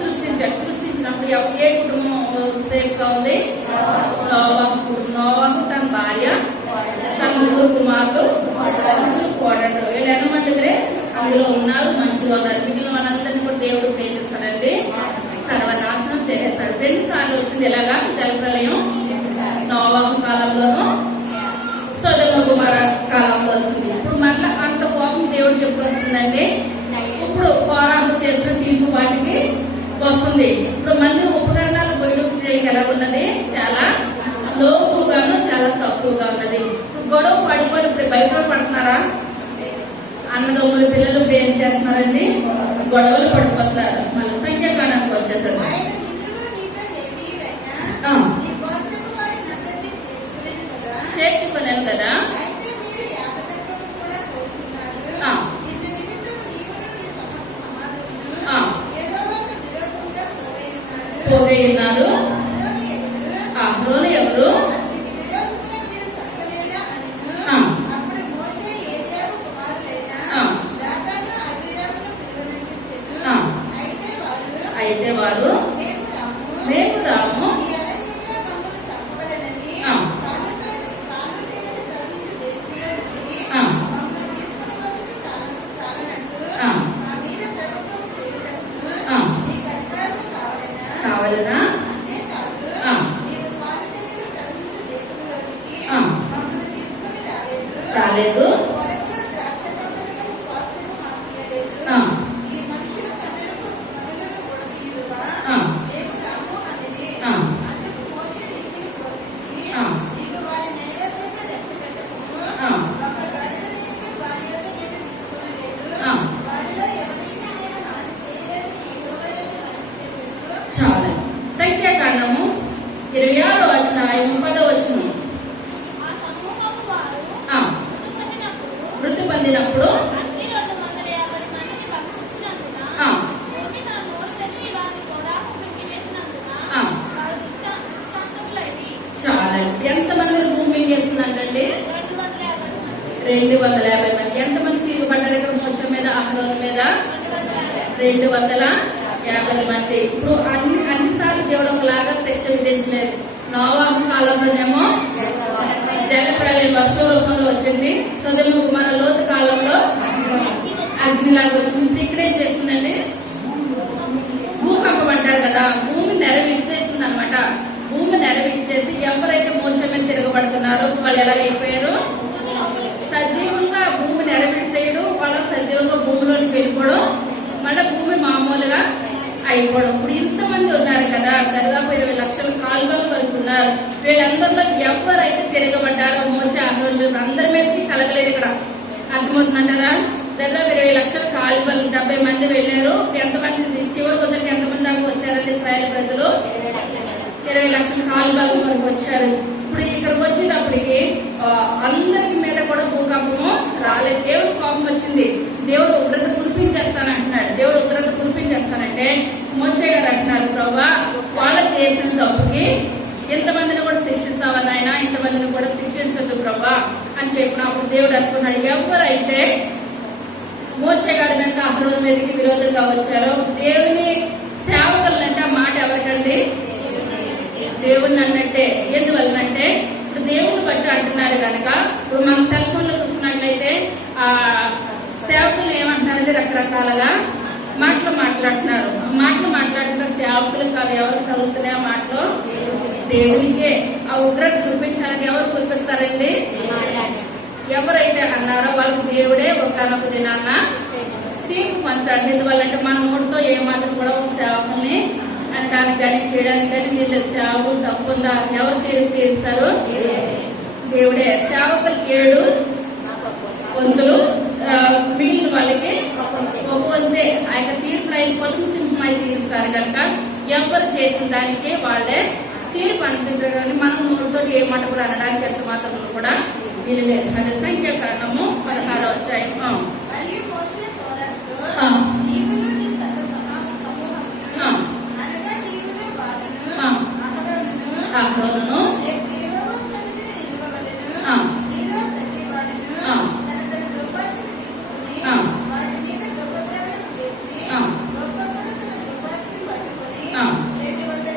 సృష్టించాడు. సృష్టించినప్పుడు ఏ కుటుంబం సేఫ్ గా ఉంది, నోవహు తన భార్య తన 3 కుమారులు 3 కోడళ్ళు, వీళ్ళు ఎనమండుగురే అందులో ఉన్నారు, మంచిగా ఉన్నారు. మిగిలిన వాళ్ళందరినీ కూడా దేవుడు ఏం చేస్తాడండి, సర్వనాశనం చేసేస్తాడు. 2 సార్లు వచ్చింది ఎలాగా జల ప్రళయం, నోవహు కాలంలోనూ సొదొమ గుమొర్ర కాలంలో వచ్చింది. ఇప్పుడు మళ్ళీ అంత కోపం దేవుడికి ఎప్పుడు వస్తుందండి, ఇప్పుడు కోరాహు చేసిన తీర్పు వాటికి వస్తుంది. ఇప్పుడు మళ్ళీ ఉపకరణాలు పోయి ఎలా ఉన్నది, చాలా లోతుగాను చాలా తక్కువగా ఉన్నది. గొడవ పడి కూడా ఇప్పుడు భయపడుతున్నారా, అన్నదమ్ముల పిల్లలు ఇప్పుడు ఏం చేస్తున్నారండి, గొడవలు పడిపోతున్నారు. మళ్ళీ సంఖ్యాకాండానికి వచ్చేసరికి ఆయన నిన్నును నీతో లేవీయులైన నీ గోత్రపు వారినందరినీ చేర్చుకున్నాను కదా. అయితే మీరు యాజకత్వము కూడా కోరుచున్నారు. ఇందు నిమిత్తము నీవును నీ సమస్త సమాజమును యెహోవాకు విరోధంగా పోగై ఉన్నారు. అహరోను ఎవరు, అతనికి విరోధముగా మీరు సర్పలేలా అనెను. అప్పుడు మోషే ఏలీయాబు కుమారులైన దాతాను అబీరామును పిలువనంపించెను. అయితే వారు మేము రాము ఈ అరణ్యంలో మమ్మల్ని చంపవలెనని తాను తేనెను ప్రవహించు దేశంలోనికి మమ్మల్ని తీసుకుని వచ్చుట చాలనట్టు మా మీద ప్రభుత్వం చేయుటకును నీకు అధికారం కావలెనా? అంతేకాదు నీవు తాను తేనెను ప్రవహించు దేశంలోనికి మమ్మల్ని తీసుకుని రాలేదు. పొలంలో ద్రాక్ష తోటలు గల స్వాస్థ్యము మాకు ఇయ్యలేదు. ఈ మనుషుల కన్నులను ఉడదీయుదువా? మేము రాము అనేది. అందుకు మోషే మిక్కిలి కోపించి నీకు వారి నైవేద్యమును లక్ష్యపెట్టకుము. ఒక గాడిదను వారి యొద్ద నేను తీసుకొనలేదు. వారిలో ఎవరికి నేను హాని చేయలేదని యెహోవా యొద్ద మనవి చేసెను. చాలా సంఖ్యాకాండము 26వ అధ్యాయం 10వ వచనం. ఆ సమూహపు వారు మృతి పొందినప్పుడు అన్ని 250 మందిని పంపించినందున భూమి నా నోరు తెరిచి వారిని కోరాహు మింగివేసినందున వారు దృష్టాంతములైరి. చాలా ఎంతమంది భూమి చేస్తుందంటండి, 250 మంది. 250 మంది. ఎంతమంది తిరుగుబడ్డారు ఇక్కడ మోషే మీద, అహరోను మీద? 250 మంది. ఇప్పుడు అన్నిసార్లు దేవుడు ఒకలాగా శిక్ష విధించలేదు. నోవహు కాలంలోనేమో జల ప్రళయం వర్ష రూపంలో వచ్చింది. సొదొమ గుమొర్ర లోతు కాలంలో అగ్నిలాగా వచ్చింది. ఇక్కడ ఏం చేస్తుందండి, భూకంపం అంటారు కదా, భూమి నెరవేర్చేసింది అనమాట. భూమి నెరవేర్చేసి ఎవరైతే మోషే మీద తిరగబడుతున్నారో వాళ్ళు ఎలా అయిపోయారు, సజీవంగా భూమి నెరవేర్చేయడం, వాళ్ళు సజీవంగా భూమిలోకి వెళ్ళిపోవడం, మళ్ళీ భూమి మామూలుగా అయిపోవడం. ఇప్పుడు ఇంతమంది ఉన్నారు కదా, దాదాపు 20 లక్షల కాలువల వరకు ఉన్నారు. వీళ్ళందరిలో ఎవరైతే తిరగబడ్డారో మోషే అహరోను అందరి మీదకి కలగలేదు. ఇక్కడ అర్థమవుతుందంటారా, దాదాపు 20 లక్షల కాలువలు, 70 మంది వెళ్ళారు. ఎంతమంది చివరి వద్దరికి ఎంతమంది దాకా వచ్చారండి ఇశ్రాయేలు ప్రజలు, 20 లక్షల కాలువల వరకు వచ్చారు. ఇప్పుడు ఇక్కడికి వచ్చేటప్పటికి అందరికి మీద కూడా భూకంపము రాలేదు. దేవుడు కోపం వచ్చింది, దేవుడు ఉగ్రత కురిపించేస్తానంటున్నాడు. దేవుడు ఉగ్రత కురిపించేస్తానంటే మోషే గారు అంటున్నారు, ప్రభా వాళ్ళు చేసిన తప్పుకి ఇంతమందిని కూడా శిక్షిస్తావా నాయన, ఇంతమందిని కూడా శిక్షించద్దు ప్రభా అని చెప్పినప్పుడు దేవుడు అనుకున్నాడు, ఎవరైతే మోషే గారి మీద అహరోను మీదకి విరోధంగా వచ్చారో దేవుని సేవకులంటే ఆ మాట ఎవరికండి, దేవుణ్ణి అన్నట్టే. ఎందువల్లనంటే ఇప్పుడు దేవుని బట్టి అంటున్నారు కనుక, ఇప్పుడు మన సెల్ ఫోన్ లో చూసినట్లయితే ఆ సేవకులు ఏమంటున్నారంటే రకరకాలుగా మాటలు మాట్లాడుతున్నారు. మాటలు మాట్లాడుతున్న సేవకులు కాదు, ఎవరు తగులుతున్నాయి ఆ మాటలో, దేవునికే. ఆ ఉగ్రత కురిపించాలని ఎవరు కురిపిస్తారండి, ఎవరైతే అన్నారో వాళ్ళకి దేవుడే ఒకనొక దినాన్న తీర్పు పొందుతారు. ఎందువల్లంటే మన నోటితో ఏ మాత్రం కూడా ఒక సేవకుల్ని అనడానికి కానీ చేయడానికి కానీ వీళ్ళు సేవకులు తప్పుందా, ఎవరు తీరుస్తారు, దేవుడే. సేవకులు 7 వంతులు, మిగిలిన వాళ్ళకి 1 వంతే. ఆ యొక్క తీర్పులు అయిపోతుంది, సింహం అయి తీరుస్తారు కనుక ఎవరు చేసిన దానికి వాళ్ళే తీర్పు అందించారు. కానీ మనం నోటితో ఏ మాట కూడా అనడానికి ఎంత మాత్రం కూడా వీలు లేదు. అది సంఖ్యాకాండము 16వ అధ్యాయం. ఆ. నీవును నీ సర్వ సమూహమును ఆ. అనగా నీవును వారును ఆ. అహరోనును అహరోనును రేపు యెహోవా సన్నిధిని నిలువవలెను. ఆ. మీలో ప్రతివాడును ఆ. తన తన దుర్భాగ్యను తీసుకొని ఆ. వాటి మీద దుర్భద్రవ్యము వేసి ఆ. ఒక్కొక్కడు తన దుర్భాగ్యను పట్టుకొని ఆ. 250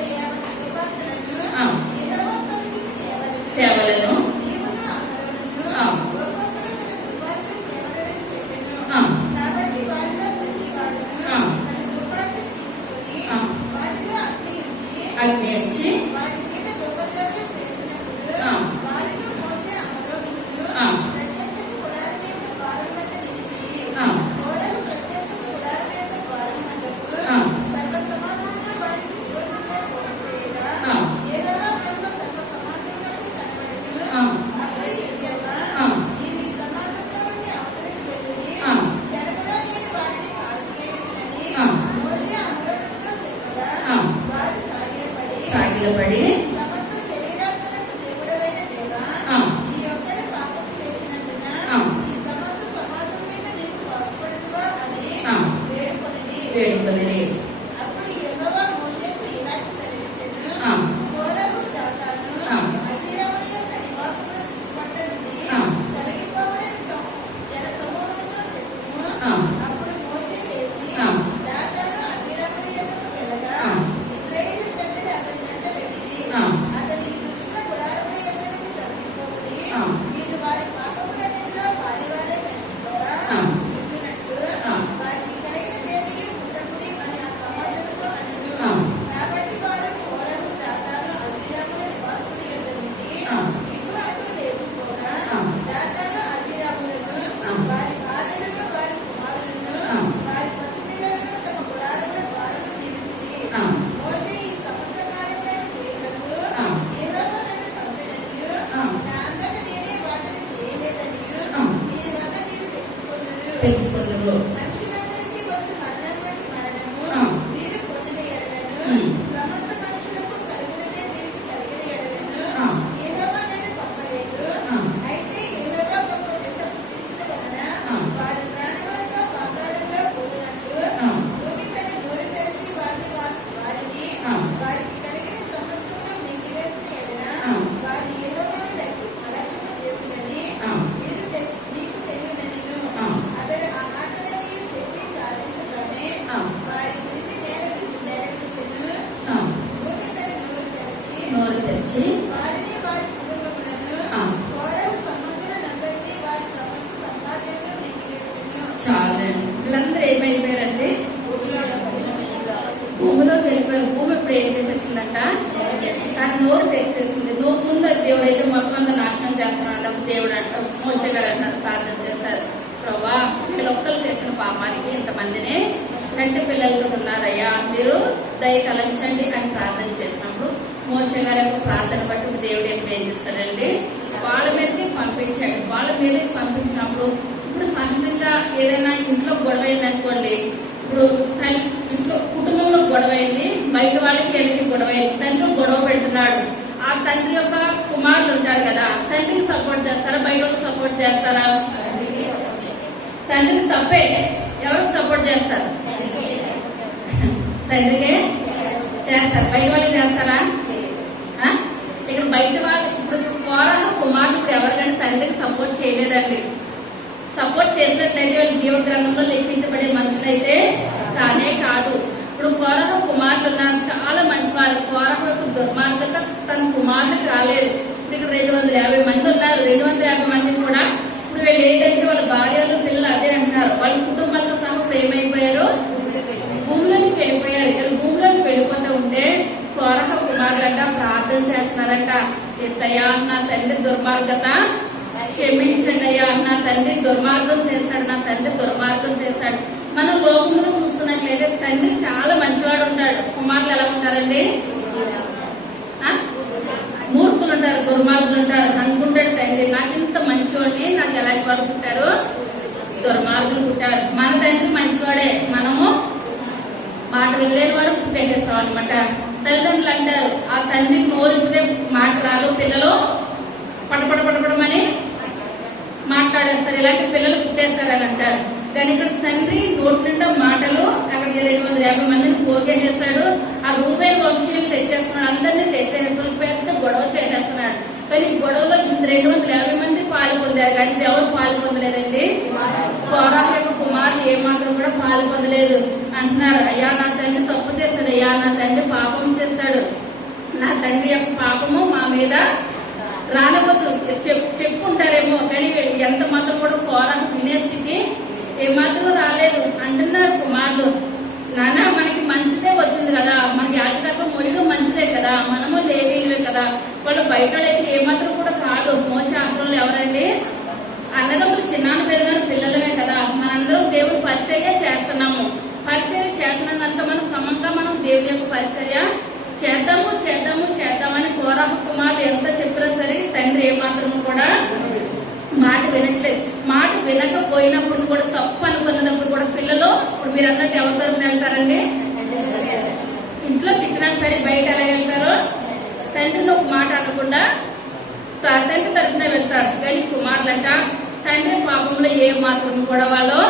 దుర్భాగ్యులను ఆ. యెహోవా సన్నిధికి తేవలెను. తేవలెను. నీవును అహరోనును ఆ. ఒక్కొక్కడు తన దుర్భాగ్యను తేవలెనని చెప్పెను. ఆ. కాబట్టి వారిలో ప్రతివాడును ఆ. తన దుర్భాగ్యను తీసుకొని ఆ. వాటిలో అగ్ని ఉంచి అగ్ని వచ్చి వాటి మీద దుర్భద్రవ్యం వేసినప్పుడు ఆ. వారిలో మోషే అహరోనును ఆ. ప్రత్యక్షపు గుడారం యొక్క ద్వారం వద్ద నిలిచి ఆ. కోరహు ప్రత్యక్షపు గుడారం యొక్క ద్వారం వద్దకు ఆ. సర్వ సమాజంలో వారికి విరోధంగా పోవచేయగా ఆ. యెహోవా బ్రహ్మ సర్వ సమాజంలోకి కనబడెను. ఆ. అప్పుడు యెహోవా ఆ. నీవు ఈ సమాజంలో నుండి అవతలికి వెళ్ళి ఆ. చెరకులో నేను వారిని కాల్చివేయుదునని ఆ. మోషే అహరోనుతో చెప్పగా ఆ. వారు సాగిలపడి సాగిలపడి సమస్త శరీరాత్మలకు దేవుడవైన దేవా, ఆ. ఈ ఒక్కడు పాపం చేసినందున ఆ. ఈ సమస్త సమాజం మీద నీవు కోపపడుదువా అని ఆ. వేడుకొనిరి. వేడుకొనిరి. అప్పుడు యెహోవా మోషేకు ఇలాగ సెలవిచ్చెను. ఆ. కోరహు, దాతాను, ఆ. అబీరాముల యొక్క నివాసముల చుట్టుపట్ల నుండి ఆ. తొలగిపోవడని జన సమూహముతో చెప్పుము. ఆ. అప్పుడు మోషే లేచి ఆ. దాతాను, అబీరాముల యొద్దకు వెళ్ళగా ఆ. ఇశ్రాయేలు ప్రజలు అతని వెంట వెళ్ళిరి. ఆ. అతని ఈ దుష్టుల గుడారముల యొద్ద నుండి తొలగిపోకుడి. ఆ. మీరు వారి పాపములన్నిటిలో వారివారే నశింపగా ఆ. ఉండునట్లు ఆ. వారికి కలిగిన దేనియు ముట్టకుడి అని ఆ సమాజముతో అనెను. ఆ. కాబట్టి వారు కోరహు, దాతాను, అబీరాముల నివాసముల యొద్ద నుండి ఆ. ఇటు అటు లేచిపోగా ఆ. దాతాను, అబీరాములను ఆ. వారి భార్యలను వారి కుమారులను ఆ. వారి పసిపిల్లలను తమ గుడారముల ద్వారమున నిలిచిరి. ఆ. మోషే ఈ సమస్త కార్యములను చేయుటకు ఆ. యెహోవా నన్ను పంపిననియు ఆ. నా అంతట నేనే వాటిని చేయలేదనియు ఆ. దీని వల్ల మీరు తెలుసుకొందురు. తెలుసుకుందరు. మనుషులందరికీ వచ్చు మరణం వంటి మరణము ఆ. మీరు పొందిన ఎడలను ఉమ్. సమస్త మనుషులకు కలుగునదే మీకు కలిగిన ఎడలను ఆ. యెహోవా నన్ను పంపలేదు. ఆ. అయితే యెహోవా గొప్ప నిద్ర పుట్టించుట వలన ఆ. వారు ప్రాణములతో పాతాళంలో పోయినట్లు ఆ. భూమి తన నోరు తెరిచి వారిని ఆ. వారికి కలిగిన సమస్తమును మింగివేసిన ఎడల ఆ. వారు యెహోవాను అలక్ష్యము చేసినని ఆ. నీకు తెలియననియు. ఆ. అతడు ఆ మాటలన్నీ చెప్పి చాలించగానే ఆ. వారి గురించి నేలవించెను. ఆ. భూమి తన నోరు తెరిచి నోరు తెచ్చి వారిని వారి కుటుంబములను ఆ. కోరహు సంబంధులందరినీ వారి సమస్త సంపాద్యంలో మింగివేసెను. చాలండి. వీళ్ళందరూ ఏమైపోయారంటే భూమిలో చనిపోయారు. భూమి ఇప్పుడు ఏం చేసేసిందంట, తన నోరు తెచ్చేసింది. నోరు ముందు దేవుడైతే మొత్తం అంతా నాశనం చేస్తున్నాడు. దేవుడు అంట, మోషే గారు అంటారు, ప్రార్థన చేస్తారు, ప్రభా వీళ్ళొక్కరు చేసిన పాపానికి ఇంతమందిని చంటి పిల్లలతో ఉన్నారయ్యా, మీరు దయ కలంచండి అని ప్రార్థన చేసినప్పుడు మోషే గారి యొక్క ప్రార్థన బట్టి దేవుడు ఏం చేస్తాడండి, వాళ్ళ మీదకి పంపించాడు. వాళ్ళ మీదకి పంపించినప్పుడు ఇప్పుడు సహజంగా ఏదైనా ఇంట్లో గొడవ అయింది అనుకోండి, ఇప్పుడు ఇంట్లో కుటుంబంలో గొడవ అయింది, బయట వాళ్ళకి వెళ్ళి గొడవ అయింది, తండ్రి గొడవ పెడుతున్నాడు. ఆ తండ్రి యొక్క కుమారులు ఉంటారు కదా, తండ్రికి సపోర్ట్ చేస్తారా, బయట వాళ్ళకి సపోర్ట్ చేస్తారా? తండ్రికి తప్పే, ఎవరికి సపోర్ట్ చేస్తారు? తండ్రికే చేస్తారు. బయట వాళ్ళకి చేస్తారా? ఇక్కడ బయట వాళ్ళు ఇప్పుడు కోరహ కుమారులు ఇప్పుడు ఎవరికైనా తండ్రికి సపోర్ట్ చేయలేదండి. సపోర్ట్ చేసినట్లయితే వాళ్ళ జీవ గ్రంథంలో లెక్కించబడే మనుషులైతే కానే కాదు. ఇప్పుడు కోరహ కుమారులు ఉన్నారు, చాలా మంచివారు. కోరహ యొక్క దుర్మార్గత తన కుమారులకు రాలేదు. ఇప్పుడు ఇక్కడ 250 మంది ఉన్నారు. 250 మంది కూడా ఇప్పుడు వీళ్ళు ఏంటంటే వాళ్ళ భార్యలు పిల్లలు అదే అంటున్నారు. వాళ్ళ కుటుంబాలతో సహా ఇప్పుడు ఏమైపోయారు, భూమిలోకి వెళ్ళిపోయారు. ఇక్కడ భూమిలోకి వెళ్ళిపోతూ ఉంటే కోరహ కుమారులంట ప్రార్థన చేస్తున్నారంట, యేసయ్యా నా తండ్రి దుర్మార్గత క్షమించండి అయ్యా, నా తండ్రి దుర్మార్గం చేశాడు, నా తండ్రి దుర్మార్గం చేశాడు. మనం లోకంలో చూస్తున్నట్లయితే తండ్రి చాలా మంచివాడు ఉంటాడు, కుమారులు ఎలా ఉంటారండి? మూర్ఖులు ఉంటారు, దుర్మార్గులు ఉంటారు. అనుకుంటాడు తండ్రి నాకు ఇంత మంచివాడిని, నాకు ఎలాంటి వారు పుట్టారు? దుర్మార్గులు పుట్టారు. మన తండ్రి మంచివాడే, మనము మాట వెళ్ళలేని వారు పుట్టేస్తాం అనమాట. తల్లిదండ్రులు అంటారు ఆ తండ్రి నోరుకుంటే మాట రాదు, పిల్లలు పడపడమని మాట్లాడేస్తారు, ఇలాంటి పిల్లలు పుట్టేస్తారు అని అంటారు. కానీ ఇక్కడ తండ్రి నోటి నిండా మాటలు అక్కడ 250 మందిని పోగేసేస్తాడు. ఆ రూబేన్ వంశీయులు తెచ్చేస్తున్నాడు, అందరినీ తెచ్చేస్తున్నాడు, పెద్ద గొడవ చేసేస్తున్నాడు. కానీ గొడవలో 250 మంది పాలు పొందారు, కానీ ఎవరు పాలు పొందలేదండి. కోరాహు యొక్క కుమారులు ఏమాత్రం కూడా పాలు పొందలేదు. అంటున్నారు, అయ్యా నా తండ్రి తప్పు చేస్తాడు, అయ్యా నా తండ్రి పాపం చేస్తాడు, నా తండ్రి యొక్క పాపము మా మీద రానవద్దు చెప్పుకుంటారేమో. కానీ ఎంత మాత్రం కూడా కోరాహు వినే స్థితి ఏమాత్రం రాలేదు. అంటున్నారు కుమారులు, నాన్న మనకి మంచిదే వచ్చింది కదా, మనకి యాజకత్వం మొయ్యడం మంచిదే కదా, మనము లేవీలే కదా, వాళ్ళు బయట అయితే ఏమాత్రం కూడా కాదు. మోషే అహరోనులు ఎవరండి? అన్నదమ్ములు, చిన్నాన్న పెద్దనాన్న పిల్లలమే కదా. మనందరం దేవుడు పరిచర్య చేస్తున్నాము. పరిచర్య చేస్తున్నాం కనుక మనం సమంగా మనం దేవుని యొక్క పరిచర్య చేద్దామని కోరాహు కుమారులు ఎంత చెప్పినా సరే తండ్రి ఏమాత్రం కూడా మాట వినట్లేదు. మాట వినకపోయినప్పుడు కూడా తప్పు అనుకున్నప్పుడు కూడా పిల్లలు ఇప్పుడు మీరు అన్నట్టు ఎవరి తరపున వెళ్తారండి? ఇంట్లో తిట్టినా సరే బయట ఎలా వెళ్తారో తండ్రిని ఒక మాట అనకుండా తండ్రి తరపున వెళ్తారు. కానీ కుమారులంట తండ్రి పాపంలో ఏ మాత్రం కూడా వాళ్ళు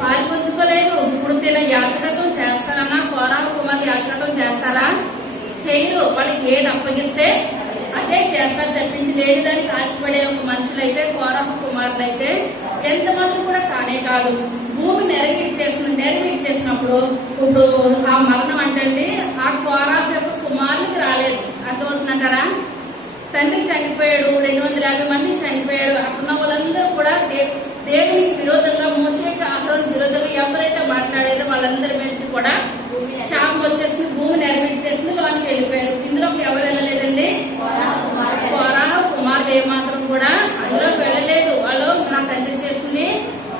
పాల్పొందుకోలేదు. ఇప్పుడు తిన యాజకత్వం చేస్తారన్నా కోరాహు కుమారులు యాజకత్వం చేస్తారా? చేయరు. వాళ్ళకి ఏది అప్పగిస్తే అదే చేస్తారు తప్పించి లేని దానికి ఆశపడే ఒక మనుషులైతే కోరాహు కుమారులు అయితే ఎంత మాత్రం కూడా కానే కాదు. భూమి నెరవేర్చేసినప్పుడు ఇప్పుడు ఆ మరణం అంటే ఆ కోరాహు యొక్క కుమారులకు రాలేదు. అర్థమవుతుందంటారా? తండ్రి చనిపోయాడు, 250 మంది చనిపోయారు. అక్కడ వాళ్ళందరూ కూడా దేవునికి విరోధంగా, మోషేకి అహరోనుకి విరోధంగా ఎవరైతే మాట్లాడారో వాళ్ళందరి మీద కూడా శాపం వచ్చేసింది. భూమి నెరవేర్చేసింది, లోనికి వెళ్ళిపోయారు. ఇందులో ఎవరు వెళ్ళలేదండి? కోరాహు కుమారుడు ఏమాత్రం కూడా అందులోకి వెళ్ళలేదు. వాళ్ళు నా తండ్రి చేసింది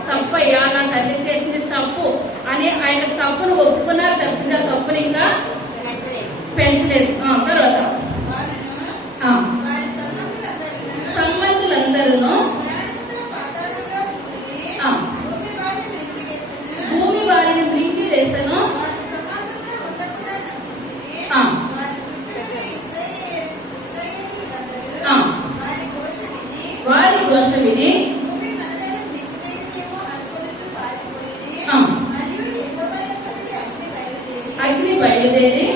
తప్పయ్యా, నా తండ్రి చేసింది తప్పు అని ఆయన తప్పును ఒప్పుకున్నారు తప్పింది. ఆ తప్పుని ఇంకా పెంచలేదు. తర్వాత సంబంధులందరూ భూమి వారిని బ్రింకి వేసను. వారి ఘోష విని అగ్ని బయలుదేరి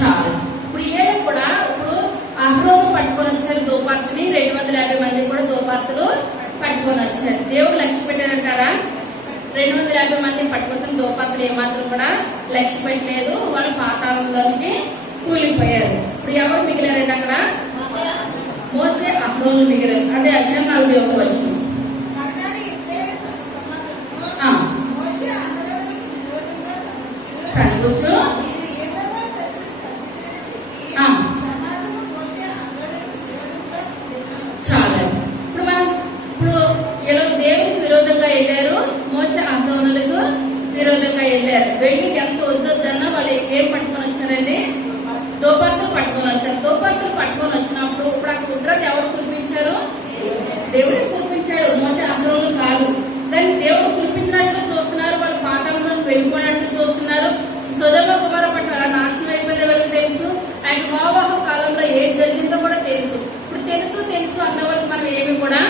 చాలు. ఇప్పుడు ఏదో కూడా ఇప్పుడు అహరోను పట్టుకొని వచ్చారు దోపార్తిని, 250 మంది కూడా దోపార్తులు పట్టుకొని వచ్చారు. దేవుడు లక్ష్య పెట్టారంటారా? 250 మంది పట్టుకొచ్చిన దోపార్తులు ఏమాత్రం కూడా లక్ష్య పెట్టలేదు. వాళ్ళు పాతాళంలోనికి కూలిపోయారు. ఇప్పుడు ఎవరు మిగిలారండి అక్కడ? మోషే అహరోను మిగిలారు. అదే అధ్యాయం 41 వచ్చింది. సణుగుచు చాలా. ఇప్పుడు ఏదో దేవునికి విరోధంగా వెళ్ళారు, మోషే అహరోనులకు విరోధంగా వెళ్ళారు. వెళ్ళి ఎంత వద్దొద్దన్నా వాళ్ళు ఏం పట్టుకొని వచ్చారండి? దోపార్తులు పట్టుకొని వచ్చారు. దోపార్తులు పట్టుకొని వచ్చినప్పుడు ఇప్పుడు ఆ కుదరత ఎవరు కురిపించారు? దేవుడే కురిపించాడు, మోషే అహరోనులు కాదు. కానీ దేవుడు కురిపించినట్లు చూస్తున్నారు, వాళ్ళు పాతాళంలో వెళ్ళిపోయినట్లు చూస్తున్నారు. సొదొమ గొమొర్రా పట్టణం అలా నాశనం అయిపోయింది ఎవరికి తెలుసు? ఆయన నోవహు కాలంలో ఏం జరిగిందో కూడా తెలుసు. ఇప్పుడు తెలుసు అన్నవాళ్ళకి మనం ఏమి కూడా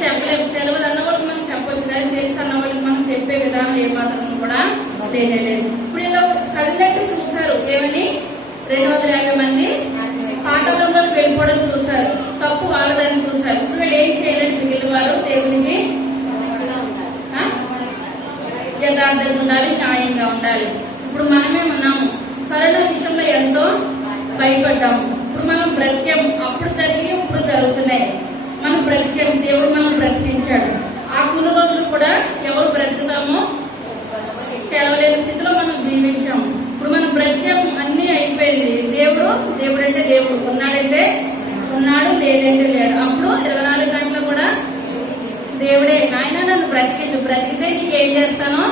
చెప్పలేము. తెలియదు అన్నవాళ్ళకి మనం చెప్పొచ్చు, కానీ తెలుసు అన్నవాళ్ళకి మనం చెప్పే విధానం ఏమాత్రం కూడా లేదు. ఇప్పుడు ఇలా కలిగినట్టు చూశారు. ఏమని? 250 మంది పాతాళంలోకి వెళ్ళిపోవడం చూశారు. తప్పు వాళ్ళదని చూశారు. ఇప్పుడు వీళ్ళు ఏం చేయలేదు. మిగిలిన వారు దేవునికి యథార్థంగా ఉండాలి, న్యాయంగా ఉండాలి. ఇప్పుడు మనమే ఉన్నాము. కరోనా విషయంలో ఎంతో భయపడ్డాము. ఇప్పుడు మనం బ్రతికాము. అప్పుడు జరిగి ఇప్పుడు జరుగుతున్నాయి. మనం బ్రతికాము, దేవుడు మనం బ్రతికించాడు. ఆ కొన్ని రోజులు కూడా ఎవరు బ్రతుకుతామో తెలవలేని స్థితిలో మనం జీవించాము. ఇప్పుడు మనం బ్రతికాము, అన్ని అయిపోయింది. దేవుడు అంటే దేవుడు, ఉన్నాడంటే ఉన్నాడు, లేదంటే లేడు. అప్పుడు 24 గంటలు కూడా దేవుడే. ఆయన నన్ను బ్రతికించాడు. నీకు బ్రతికితే నీకు ఏం చేస్తాను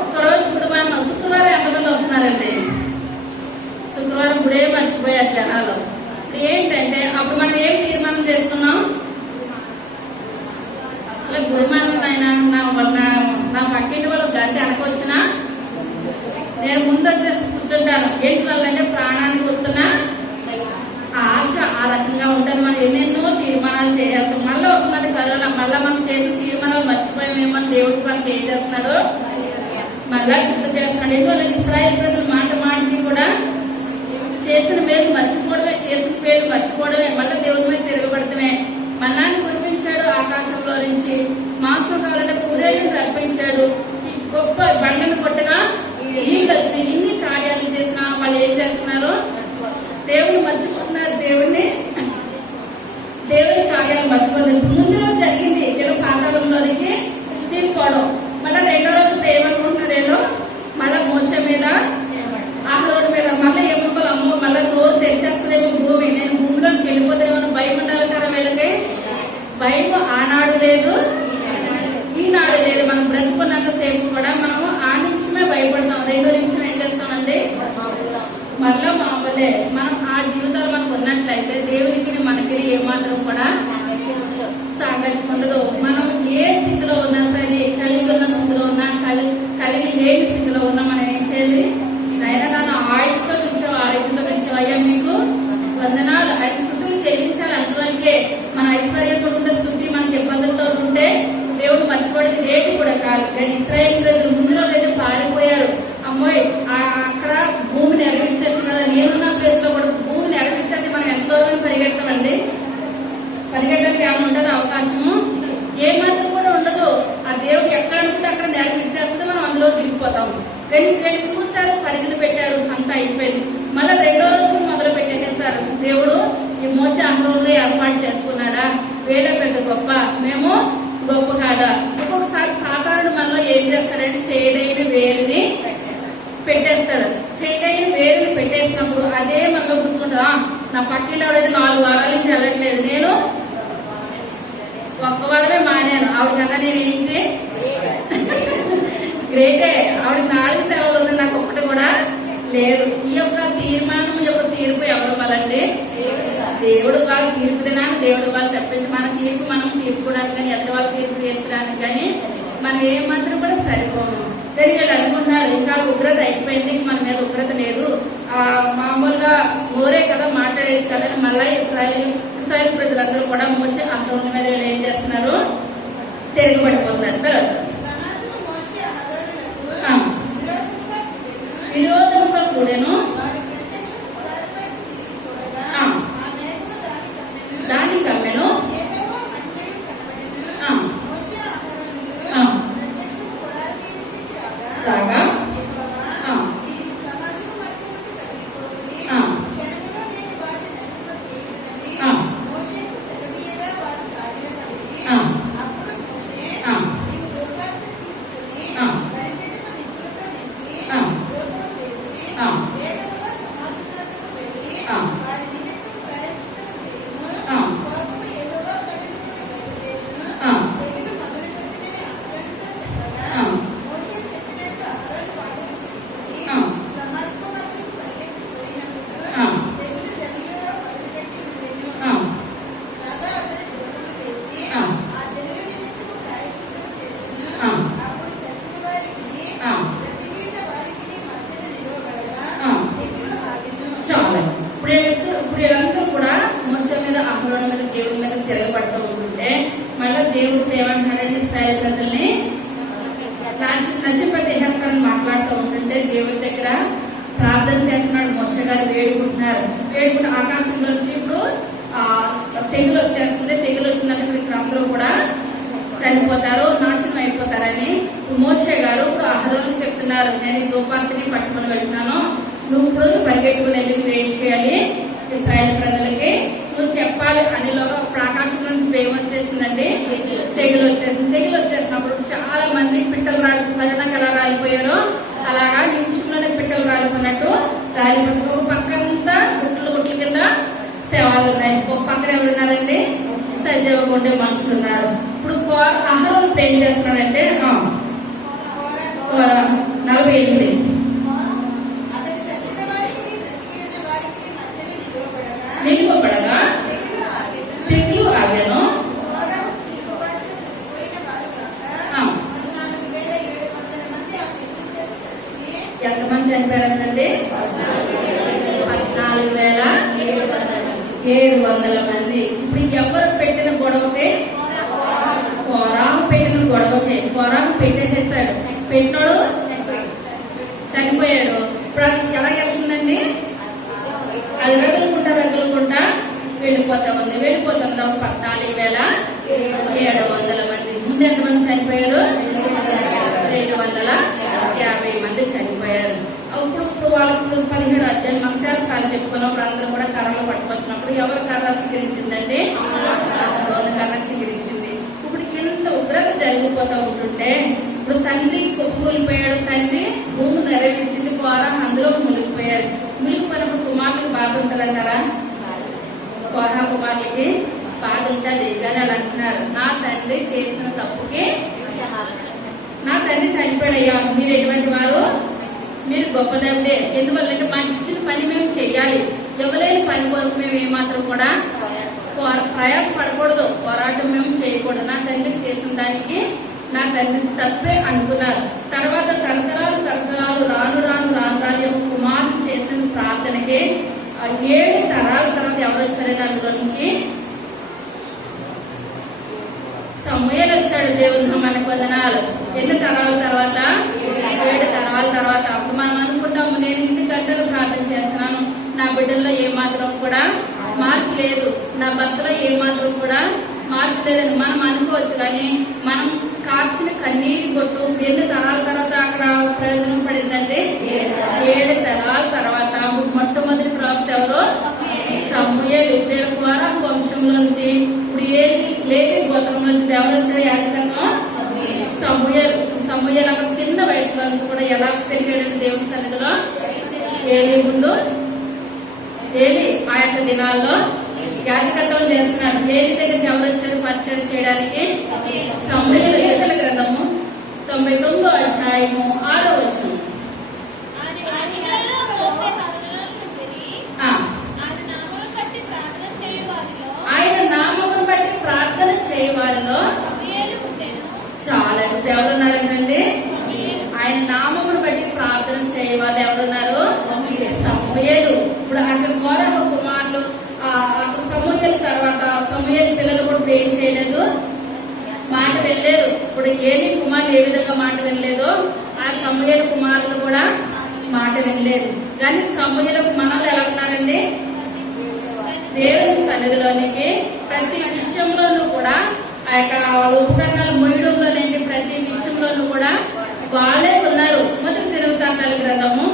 ఒక్కరోజు కుటుంబాన్ని శుక్రవారం ఎంతమంది వస్తున్నారండి? శుక్రవారం గుడే మర్చిపోయారు జనాలు. ఏంటంటే అప్పుడు మనం ఏం తీర్మానం చేసుకున్నాం? అసలు గుడిమానం ఆయన నా పక్కింటి వాళ్ళు గంట అనుకొచ్చినా నేను ముందు వచ్చేసి కూర్చుంటాను. ఏంటి వాళ్ళంటే ప్రాణానికి వస్తున్నా ఆశ ఆ రకంగా ఉంటుంది. మనం ఎన్నెన్నో తీర్మానాలు చేయాల్సి మళ్ళీ వస్తున్నది కరోనా. మళ్ళీ మనం చేసిన తీర్మానాలు మర్చిపోయామేమో దేవుడికి మనకి ఏం చేస్తున్నాడు మళ్ళా గుర్తు చేస్తున్నాడు. ఎందువల్ల ఇశ్రాయేలు ప్రజలు మాట మాటకి కూడా చేసిన మేలు మర్చిపోవడమే, చేసిన పేరు మర్చిపోవడమే, మళ్ళీ దేవుడి మీద తిరగబడతామే. మన్నాన్ని కురిపించాడు ఆకాశంలో నుంచి, మాంసం కావాలంటే పూరేళ్ళని రప్పించాడు, ఈ గొప్ప బండను కొట్టగా నీళ్ళు వచ్చినాయి. ఇన్ని కార్యాలు చేసినా వాళ్ళు ఏం చేస్తున్నారు? దేవుని మర్చిపోతున్నారు. దేవుని కార్యాలు మర్చిపోతుంది. ముందు రోజు జరిగింది ఏదో పాతాళంలోనికి తీసుకోవడం. మళ్ళీ రెండో రోజు ఏమనుకుంటున్నారేమో మళ్ళీ మోస మీద ఆహరోడు మీద మళ్ళీ ఏమనుకోవాలి, అమ్మో మళ్ళీ రోజు తెచ్చేస్తుందేమో భూమి, నేను భూమిలోకి వెళ్ళిపోతానేమో భయం ఉండాలి కదా వీళ్ళకి. భయం ఆనాడు లేదు ఈనాడు లేదు. మనం బ్రతుకున్నంత సేపు కూడా మనము ఆ నిమిషమే భయపడతాం. రెండో నిమిషం ఏం చేస్తామండి? మళ్ళా మామూలే. మనం ఆ జీవితాలు మనకు ఉన్నట్లయితే దేవునికి మనకి ఏమాత్రం కూడా సామర్థ్యం ఉండదు. మనం ఏ స్థితిలో ఉన్నా సరే, కలిగి ఉన్న స్థితిలో ఉన్నా కలిగి లేని స్థితిలో ఉన్నా మనం ఏం చేయాలి? ఆయన నన్ను ఆయుష్తో పెంచావు, ఆరోగ్యంతో పెంచావు, అయ్యా మీకు వందనాలు. ఆయన స్థుతులు చెల్లించాలి. అందువల్లకే మన ఐశ్వర్యంతో ఉండే స్థుతి మనకి ఇబ్బందులతో ఉంటే దేవుడు మర్చిపోవడానికి ఏది కూడా కాదు. కానీ ఇశ్రాయేలు ప్రజలు ముందులో అయితే పారిపోయారు. అమ్మాయి అక్కడ భూమిని ఎరవించేసి కదా, నేనున్న ప్లేస్ లో కూడా భూమిని ఎరవించండి. మనం ఎంతో పరిగెత్తమండి. పరిగెట్టడానికి ఏమైనా ఉండదు అవకాశము? ఏమాత్రం కూడా ఉండదు. ఆ దేవుడు ఎక్కడ అనుకుంటే అక్కడ నెరవేర్చేస్తే మనం అందులో దిగిపోతాము. రెండు చూసారు, పరిగెలు పెట్టారు, అంతా అయిపోయింది. మళ్ళీ రెండో రోజు మొదలు పెట్టేసారు. దేవుడు ఈ మోస అహరోనులు ఏర్పాటు చేసుకున్నాడా? వేడ పెద్ద గొప్ప, మేము గొప్ప కాదా? ఒక్కొక్కసారి సాధారణ మనలో ఏం చేస్తారంటే చేయలేని వేరుని పెట్టేస్తాడు. చేయలేని వేరుని పెట్టేసినప్పుడు అదే మనలో గుర్తుంటా. నా పక్కిలో ఎవరైతే 4 వారాల నుంచి వెళ్ళట్లేదు, నేను ఒక్క వారమే మానేను. ఆవిడ కదా నేను ఏంటి గ్రేటే. ఆవిడ 4 సెలవులు ఉంది, నాకు ఒక్కటి కూడా లేదు. ఈ యొక్క తీర్మానం యొక్క తీర్పు ఎవరు వాళ్ళండి? దేవుడు వాళ్ళ తీర్పు తినాలి, దేవుడు వాళ్ళు తప్పించి మన తీర్పు మనం తీర్చుకోవడానికి కానీ, ఎంత వాళ్ళ తీర్పు తీర్చడానికి కానీ మనం ఏమాత్రం కూడా సరిపోము. కానీ వీళ్ళు అనుకుంటున్నారు ఇంకా ఉగ్రత అయిపోయింది, మన మీద ఉగ్రత లేదు, మామూలుగా మోరే కదా మాట్లాడేది కదా. మళ్ళీ ఇశ్రాయేలు ప్రజలందరూ కూడా మోసే అహరోను మీద ఏం చేస్తున్నారు? తిరగబడిపోతున్నారు. విరోధముగా కూడాను దాని కమ్మెను రాగా ఇప్పుడు వీళ్ళందరూ కూడా మోసే మీద అహరోను మీద దేవుడి మీద తిరగబడుతూ ఉంటుంటే మళ్ళీ దేవుడు ఏమంటాడంటే ఇశ్రాయేలు ప్రజల్ని నశింపజేసేస్తారని మాట్లాడుతూ ఉంటుంటే దేవుడి దగ్గర ప్రార్థన చేస్తున్నాడు. మోసే గారు వేడుకుంటే ఆకాశంలోంచి ఇప్పుడు తెగులు వచ్చేస్తుంది. తెగులు వచ్చిందంటే ఇప్పుడు అందరూ కూడా చనిపోతారు, నాశనం అయిపోతారని మోసే గారు ఇప్పుడు అహరోను చెప్తున్నారు, నేను ఈ ధూపార్తిని పట్టుకొని వెళ్తున్నాను, నువ్వు ఇప్పుడు పరిగెట్టుకుని వెళ్ళి నువ్వేం చేయాలి? ఇశ్రాయేలు ప్రజలకి నువ్వు చెప్పాలి అనిలోగా ఇప్పుడు ఆకాశం నుంచి ప్రేమ వచ్చేసిందండి, తెగులు వచ్చేసింది. తెగులు వచ్చేసినప్పుడు చాలా మంది పిట్టలు భజనకు ఎలా రాలిపోయారో అలాగా నిమిషంలోనే పిట్టలు రాలిపోయినట్టు రాలిపోతుంది. ఒక పక్కంతా గుట్లు కింద శవాలు ఉన్నాయి, ఒక పక్కన ఎవరున్నారండి? సజీవంగా ఉండే మనుషులు ఉన్నారు. ఇప్పుడు అహరోను ఇప్పుడు ఏం చేస్తున్నాడంటే 48 అతడు చచ్చిన వారికి బ్రతికిన వారికి మధ్యలో నిలువబడగా నిలువబడగా తెగులు ఆగెను. ఎంతమంది చనిపోయారంటే 14,700 మంది. ఇప్పుడు ఎవరు పెట్టిన గొడవకి? కోరాము పెట్టిన గొడవకి. కోరాము పెట్టేసేసాడు. పెట్టినోడు చనిపోయాడు. ఇప్పుడు అది ఎలా వెళ్తుందండి? అది రగులుకుంటా వెళ్ళిపోతా ఉంది. 14,700 మంది. ముందు ఎంతమంది చనిపోయారు? 250 మంది చనిపోయారు. ఇప్పుడు వాళ్ళకి 17 అధ్యాయులు మనం చాలా సార్లు చెప్పుకున్నప్పుడు అందరూ కూడా కర్రలు పట్టుకొచ్చినప్పుడు ఎవరు కర్ర చిగురించిందంటే కర్ర చిగురించింది. ఇప్పుడు ఇంత ఉగ్రత జరిగిపోతూ ఉంటుంటే ఇప్పుడు తండ్రి కొప్పుకూలిపోయాడు. తండ్రి భూమి నెరవేర్చింది. కోరా అందులో మునిగిపోయారు. మునిగిపోయినప్పుడు కుమారులకు బాధ ఉంటుందంటారా? కోరా కుమారులకి బాధ ఉంటుంది. కానీ వాళ్ళు అంటున్నారు, నా తండ్రి చేసిన తప్పుకి నా తండ్రి చనిపోయాడయ్యా. మీరు ఎటువంటి వారు? మీరు గొప్ప దేవుడే. ఎందువల్లంటే మాకు ఇచ్చిన పని మేము చెయ్యాలి. ఇవ్వలేని పని కొరకు మేము ఏమాత్రం కూడా ప్రయాసపడకూడదు. పోరాటం మేము చేయకూడదు. నా తండ్రి చేసిన దానికి నా తండ్రి తప్పే అనుకున్నారు. తర్వాత తరతరాలు రాను కుమారుడు చేసిన ప్రార్థనకి 7 తరాల తర్వాత ఎవరు వచ్చారని అందులో నుంచి సమూయేలు వచ్చాడు. దేవుని మనకు వదనాలు. ఎన్ని తరాల తర్వాత? 7 తరాల తర్వాత. అప్పుడు మనం అనుకుంటాము, నేను ఇన్ని గంటలు ప్రార్థన చేస్తున్నాను, నా బిడ్డల్లో ఏమాత్రం కూడా మార్పు లేదు, నా భర్తలో ఏమాత్రం కూడా మార్పు లేదని మనం అనుకోవచ్చు. కానీ మనం కార్చిన కన్నీరు కొట్టు ఎన్ని తరాల తర్వాత అక్కడ ప్రయోజనం పడిందంటే 7 తరాల తర్వాత. మొట్టమొదటి ప్రవక్త ఎవరో? సమూయేలు. దేవుని ద్వారా వంశంలో నుంచి ఇప్పుడు లేవి గోత్రంలో నుంచి ఎవరు వచ్చారు? యాజకత్వం సమూయేలు అక్కడ చిన్న వయసులో నుంచి కూడా ఎలా పెరిగాడంటే దేవుని సన్నిధిలో ఏలి ముందు ఏలి ఆ యొక్క దినాల్లో యాజకత్వం చేస్తున్నాడు. ఏలి దగ్గరికి ఎవరు వచ్చారు పరిచయం చేయడానికి? సమూయేలు. కీర్తనల గ్రంథము 99వ అధ్యాయము 6వ వచనం. ఆయన నామమును బట్టి ప్రార్థన చేయవారిలో చాలా ఎవరున్నారంటే ఆయన నామమును బట్టి ప్రార్థన చేయవాళ్ళు ఎవరున్నారు? సమూయేలు. ఇప్పుడు అక్కడ కోరహ కుమారులు సమూయేలు తర్వాత సమూయేలు పిల్లలు కూడా ఏం చేయలేదు, మాట వెళ్ళలేదు. ఇప్పుడు ఏలి కుమారులు ఏ విధంగా మాట వెళ్ళలేదో ఆ సమూయేలు కుమారులు కూడా మాట వెళ్ళలేదు. కానీ సమూయేలకు మనల్ని ఎలా ఉన్నారండి? దేవుని సన్నిధిలోనికి ప్రతి విషయంలోనూ కూడా ఆ యొక్క ఉపకరణాలు మొయ్యడంలోనేంటి ప్రతి విషయంలోనూ కూడా వాళ్ళే ఉన్నారు. మొదటి దినవృత్తాంతాల గ్రంథము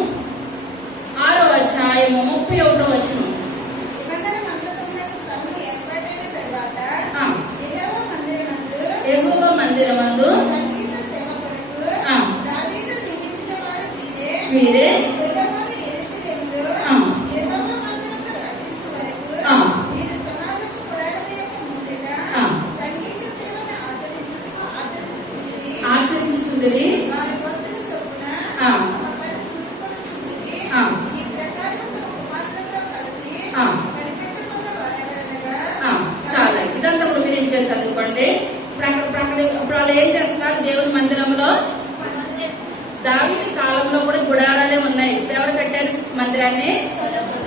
6వ అధ్యాయము 31వ వచనం. యెహోవా మందిరమందు వీరే ఆచరించుకుంది. చాలా ఇదంతా కూడా మీరు ఇంట్లో చదువుకోండి. ఇప్పుడు వాళ్ళు ఏం చేస్తున్నారు? దేవుని మందిరంలో దావీదు కాలంలో కూడా గుడారాలే ఉన్నాయి. ఎవరు కట్టారు మందిరాన్ని?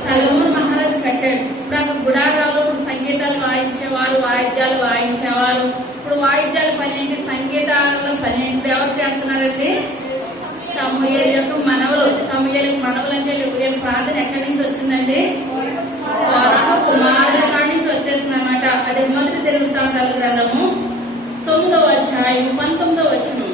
సొలొమోను మహారాజు కట్టాడు. ఇప్పుడు అక్కడ గుడారాలు సంగీతాలు వాయించేవారు, వాయిద్యాలు వాయించేవారు. ఇప్పుడు వాయిద్యాల పని ఏంటి? సంగీతాల పని ఏంటి? ఎవరు చేస్తున్నారండి? సమూయేలు యొక్క మనవలు. సమూయేలు మనవలు అంటే ప్రార్థన ఎక్కడి నుంచి వచ్చిందండి? కోరహ కుమారుల కాడి నుంచి వచ్చేసింది అనమాట. అది మొదటి దినవృత్తాంతాల గ్రంథము 9వ అధ్యాయం 19వ వచనం.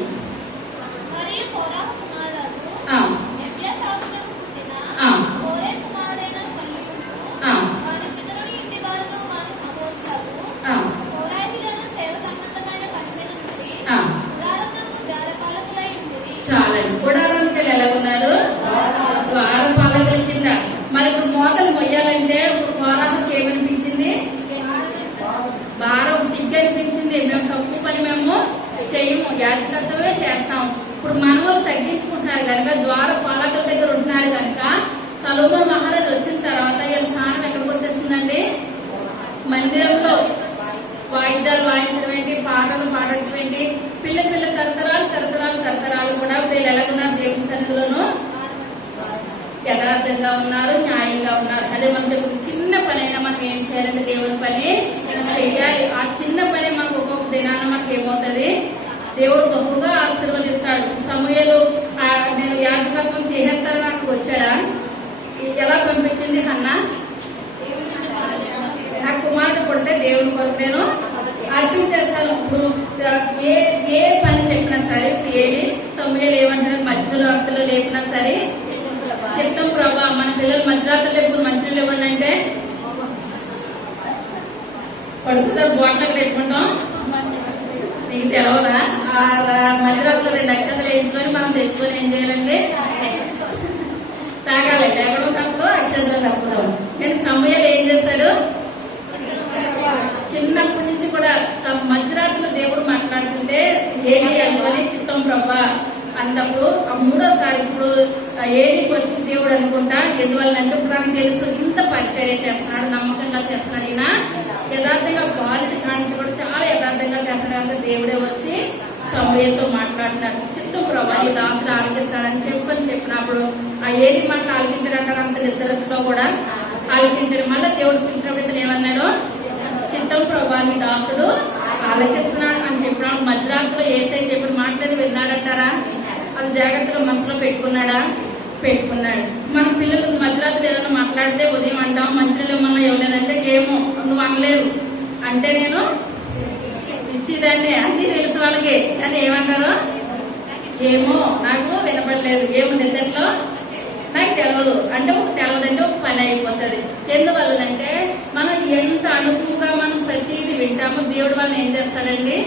చాలా గుడారానికి ఎలా ఉన్నారు? ద్వారపాలకుల కింద. మరి ఇప్పుడు మోతలు మొయ్యాలంటే కోరహ యాజకత్వమే చేస్తాం. ఇప్పుడు మనవలు తగ్గించుకుంటున్నారు కనుక, ద్వార పాలకుల దగ్గర ఉంటున్నారు కనుక, సొలొమోను మహారాజు వచ్చిన తర్వాత వీళ్ళ స్థానం ఎక్కడికి వచ్చేసిందండి? మందిరంలో వాయిద్యాలు వాయించడం ఏంటి, పాటలు పాడటం ఏంటి, పిల్ల తరతరాలు కూడా వీళ్ళు ఎలాగున్నారు? దేవుని సన్నిధిలోనూ యథార్థంగా ఉన్నారు, న్యాయంగా ఉన్నారు. అదే మనం చెప్పు, చిన్న పనైనా మనం ఏం చేయాలంటే దేవుని పని చేయాలి. ఆ చిన్న పని మనకు ఒక్కొక్క దినాన మనకి ఏమవుతుంది? దేవుడు బహుగా ఆశీర్వదిస్తాడు. సమూయేలు నేను యాజకత్వం చేసేస్తానని అక్కడికి వచ్చాడా? ఎలా పంపించింది హన్నా? నా కుమారుడు పుడితే దేవుని కొరకు నేను అర్పించేస్తాను. ఇప్పుడు ఏ పని చెప్పినా సరే, ఏది సమూయేలు ఏమంటారు? మధ్యలో అర్థలు లేపినా సరే, చిత్తం ప్రభా, మన పిల్లలు మధ్యరాత్రి లేపు మంచిగా ఇవ్వండి అంటే పడుకుతారు, బాటలకు పెట్టుకుంటాం. నీకు తెలవదా? మధ్యరాత్రిలో 2 అక్షతలు వేయించుకొని మనం తెచ్చుకొని ఏం చేయాలండి? తాగాలి. లేవడం తప్పదు, అక్షతలు తప్పదు. నేను సమూయేలు ఏం చేస్తాడు? చిన్నప్పటి నుంచి కూడా మధ్యరాత్రిలో దేవుడు మాట్లాడుతుంటే ఏలి అనుకొని చిత్తం ప్రభా అన్నప్పుడు, ఆ 3వసారి ఇప్పుడు ఏలికి వచ్చిన దేవుడు అనుకుంటా. ఎందువల్లంటే నాకు తెలుసు ఇంత పరిచర్య చేస్తున్నాడు, నమ్మకంగా చేస్తున్నాడు, ఈయన యథార్థంగా క్వాలిటీ కానించి కూడా చాలా యథార్థంగా చేస్తున్నాడు కనుక దేవుడే వచ్చి సమూయేలుతో మాట్లాడుతున్నాడు. చిత్తం ప్రభా, ఈ దాసుడు ఆలకిస్తాడని చెప్పినప్పుడు ఆ ఏలి మాటలు ఆలకించడానికి అంత నిద్రతో కూడా ఆలకించాడు. మళ్ళీ దేవుడు పిలిచినప్పుడు ఇతను ఏమన్నాడు? చిత్తం ప్రభా, నీ దాసుడు ఆలకిస్తున్నాడు అని చెప్పినప్పుడు మధ్యరాత్రిలో ఏసై చెప్పిన మాటలని విన్నాడంటారా? అది జాగ్రత్తగా మనసులో పెట్టుకున్నాడా? పెట్టుకున్నాడు. మన పిల్లలు మధ్యరాత్రి ఏదైనా మాట్లాడితే ఉదయం అంటాం, మంచినీళ్ళు ఇవ్వమన్నా ఇవ్వలేదంటే ఏమో నువ్వు అనలేదు అంటే నేను ఇచ్చేదాన్ని, అన్ని తెలుసు వాళ్ళకి. అని ఏమంటారు? ఏమో నాకు వినపడలేదు, ఏమో నిద్రలో నాకు తెలియదు అంటే తెలియదంటే ఒక పని అయిపోతుంది. ఎందువల్లంటే మనం ఎంత అనుకువగా మనం ప్రతిదీ వింటామో దేవుడు వాళ్ళని ఏం చేస్తాడండి?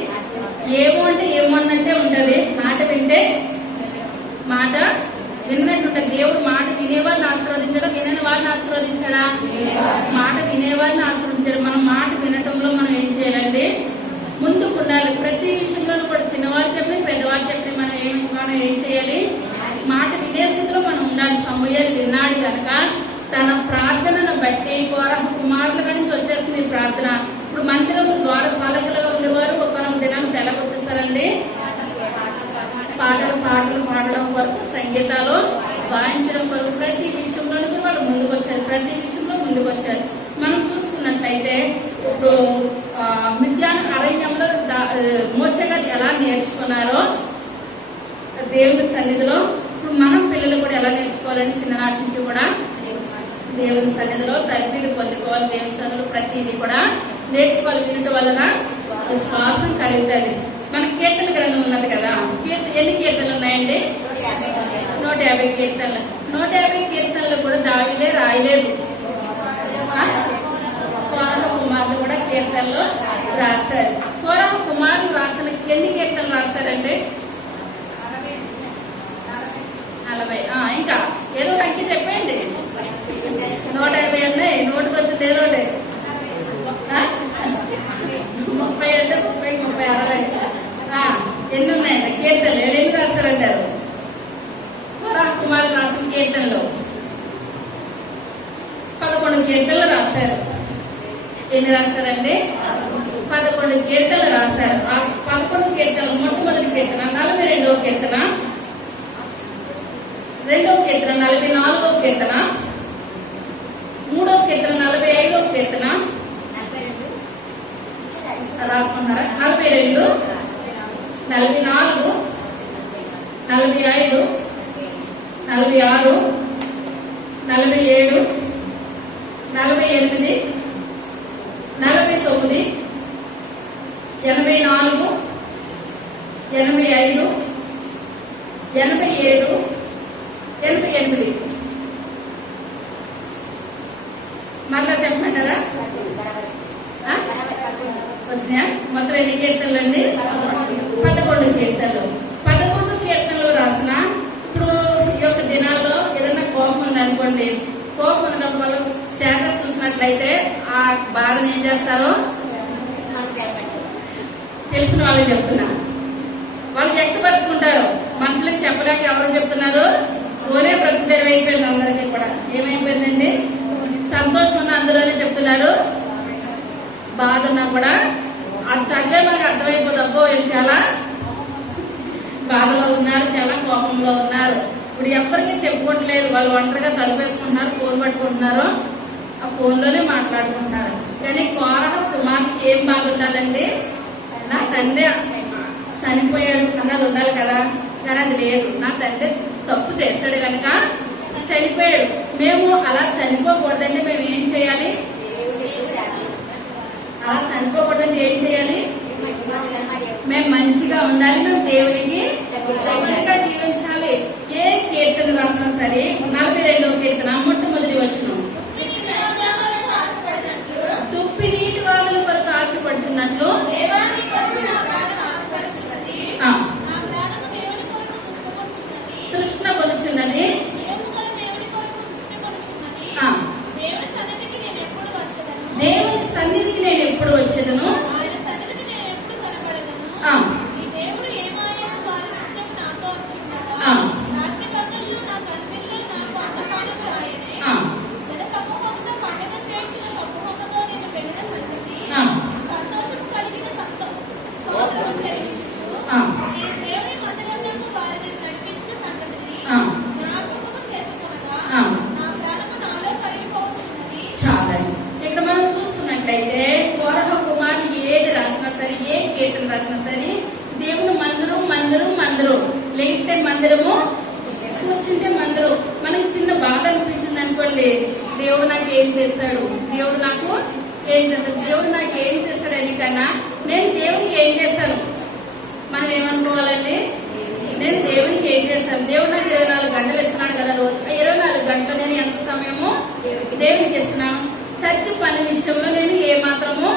ఏమో అంటే ఏమో అన్నట్టే ఉంటది. మాట వింటే మాట విన్నట్టు ఉంటుంది. దేవుడు మాట వినేవాళ్ళని ఆశీర్వదించడా, వినని వాళ్ళని ఆశీర్వదించడా? మాట వినేవాళ్ళని ఆశీర్వదించాడు. మనం మాట వినటంలో మనం ఏం చేయాలండి? ముందుకు ఉండాలి. ప్రతి విషయంలోనూ కూడా చిన్నవాళ్ళు చెప్పి పెద్దవాళ్ళు చెప్పి మనం ఏం చేయాలి? మాట వినే స్థితిలో మనం ఉండాలి. సమూయేలు విన్నాడు కనుక తన ప్రార్థనను బట్టి కోరహ కుమారుల నుంచి వచ్చేసింది ప్రార్థన. ఇప్పుడు మందిరం ద్వార పాలకులుగా ఉండేవారు ఒక దినానికి ఎలాగ వచ్చేసారండి? పాటలు పాడడం వరకు, సంగీతాలు వాయించడం వరకు ప్రతి విషయంలోనూ వాళ్ళు ముందుకు వచ్చారు. ప్రతి విషయంలో ముందుకు వచ్చారు. మనం చూసుకున్నట్లయితే ఇప్పుడు మిద్యాను అరణ్యంలో మోషే గారు ఎలా నేర్చుకున్నారో దేవుని సన్నిధిలో, ఇప్పుడు మనం పిల్లలు కూడా ఎలా నేర్చుకోవాలని చిన్ననాటి నుంచి కూడా దేవుని సన్నిధిలో తర్జీలు పొందుకోవాలి. దేవుని సన్నిధిలో ప్రతిదీ కూడా నేర్చుకోవాలి. వినటం వలన విశ్వాసం కలుగుతుంది. మన కీర్తన గ్రంథం ఉన్నది కదా, ఎన్ని కీర్తనలు ఉన్నాయండి? 150 కీర్తనలు. 150 కీర్తనలు కూడా దావీదే రాయలేదు. కోరహ కుమారులు కూడా కీర్తనలు రాశారు. కోరహ కుమారులు రాసిన ఎన్ని కీర్తనలు రాశారండి? 40. ఇంకా ఏదో అంకి చెప్పండి. 150 ఉన్నాయి. నోటికి వచ్చింది ఏదో 30 అంటే 30, 60. ఎన్ని ఉన్నాయండి కీర్తనలు? ఎన్ని రాస్తారంటారు? కోరహ కుమారులు రాసిన కీర్తనలు 11 కీర్తనలు రాశారు. ఎన్ని రాశారండి? 11 కీర్తనలు రాశారు. ఆ 11 కీర్తనలు మొట్టమొదటి కీర్తన 42వ కీర్తన, 2వ కీర్తన 44వ కీర్తన, 3వ కీర్తన 45వ కీర్తన రాసుకున్నారా? 42, 44, 45, 46, 47, 48, 49, 84, 85, 87, 88. మళ్ళా చెప్పమంటారా? వచ్చినా? మొత్తం ఎన్ని కీర్తనలు అండి? 11 కీర్తనలు. 11 కీర్తనలు రాసిన ఇప్పుడు ఈ యొక్క దినాల్లో ఏదైనా కోపం ఉందనుకోండి, కోపం ఉన్నప్పుడు వాళ్ళు స్టేటస్ చూసినట్లయితే ఆ బాధను ఏం చేస్తారో తెలిసిన వాళ్ళు చెప్తున్నా. వాళ్ళు వ్యక్తపరుచుకుంటారు. మనుషులకు చెప్పలేక ఎవరు చెప్తున్నారు? ఫోనే ప్రతిదరం అయిపోయింది అందరికీ కూడా. ఏమైపోయిందండి? సంతోషం ఉన్న అందులోనే చెప్తున్నారు, బాధ ఉన్నా కూడా అది చదివే మనకు అర్థమైపోతుంది. అబ్బో వీళ్ళు చాలా బాధలో ఉన్నారు, చాలా కోపంలో ఉన్నారు. ఇప్పుడు ఎవరికి చెప్పుకోవట్లేదు, వాళ్ళు ఒంటరిగా తలుపేసుకుంటున్నారు, ఫోన్ పట్టుకుంటున్నారు, ఆ ఫోన్ లోనే మాట్లాడుకుంటున్నారు. కానీ కోరహ కుమార్తెకి ఏం బాధ ఉండాలండి? నా తండ్రి చనిపోయాడు అన్నది ఉండాలి కదా, కానీ అది లేదు. నా తండ్రి తప్పు చేశాడు కనుక చనిపోయాడు. మేము అలా చనిపోకూడదండి. మేము ఏం చేయాలి? అలా చనిపోకూడదండి ఏం చేయాలి? మేము మంచిగా ఉండాలి, మేము దేవునికి దగ్గరగా జీవించాలి. ఏ కీర్తన రాసినా సరే 42వ కీర్తన మొట్టమొదటి వచనం, తుప్పి నీటి వాగుల కొరకు ఆశపడుతున్నట్లు తృష్ణ కొలుచున్నది. దేవుని సన్నిధికి నేను ఎప్పుడు వచ్చేదను? చాలా ఇక్కడ మనం చూసుకున్నట్లయితే కోరహ కుమారుడు ఏది రాసినా సరే, ఏ కీర్తన రాసినా సరే, దేవుని మందిరం మందిరం మందిరం, లేస్తే మందిరము, కూర్చుంటే మందిరం. మనకి చిన్న బాధ అనిపించింది అనుకోండి, దేవుడు నాకు ఏం చేశాడు, దేవుడు నాకు ఏం చేశాడు, దేవుడు నాకు ఏం చేశాడు అని కన్నా నేను దేవునికి ఏం చేశాను మనం ఏమనుకోవాలండి? నేను దేవునికి ఏం చేశాను? దేవుడు నాకు 24 గంటలు ఇస్తున్నాడు కదా రోజు. 24 గంటలు నేను ఎంత సమయము దేవునికి ఇస్తున్నాను? చర్చి పని విషయంలో నేను ఏ మాత్రము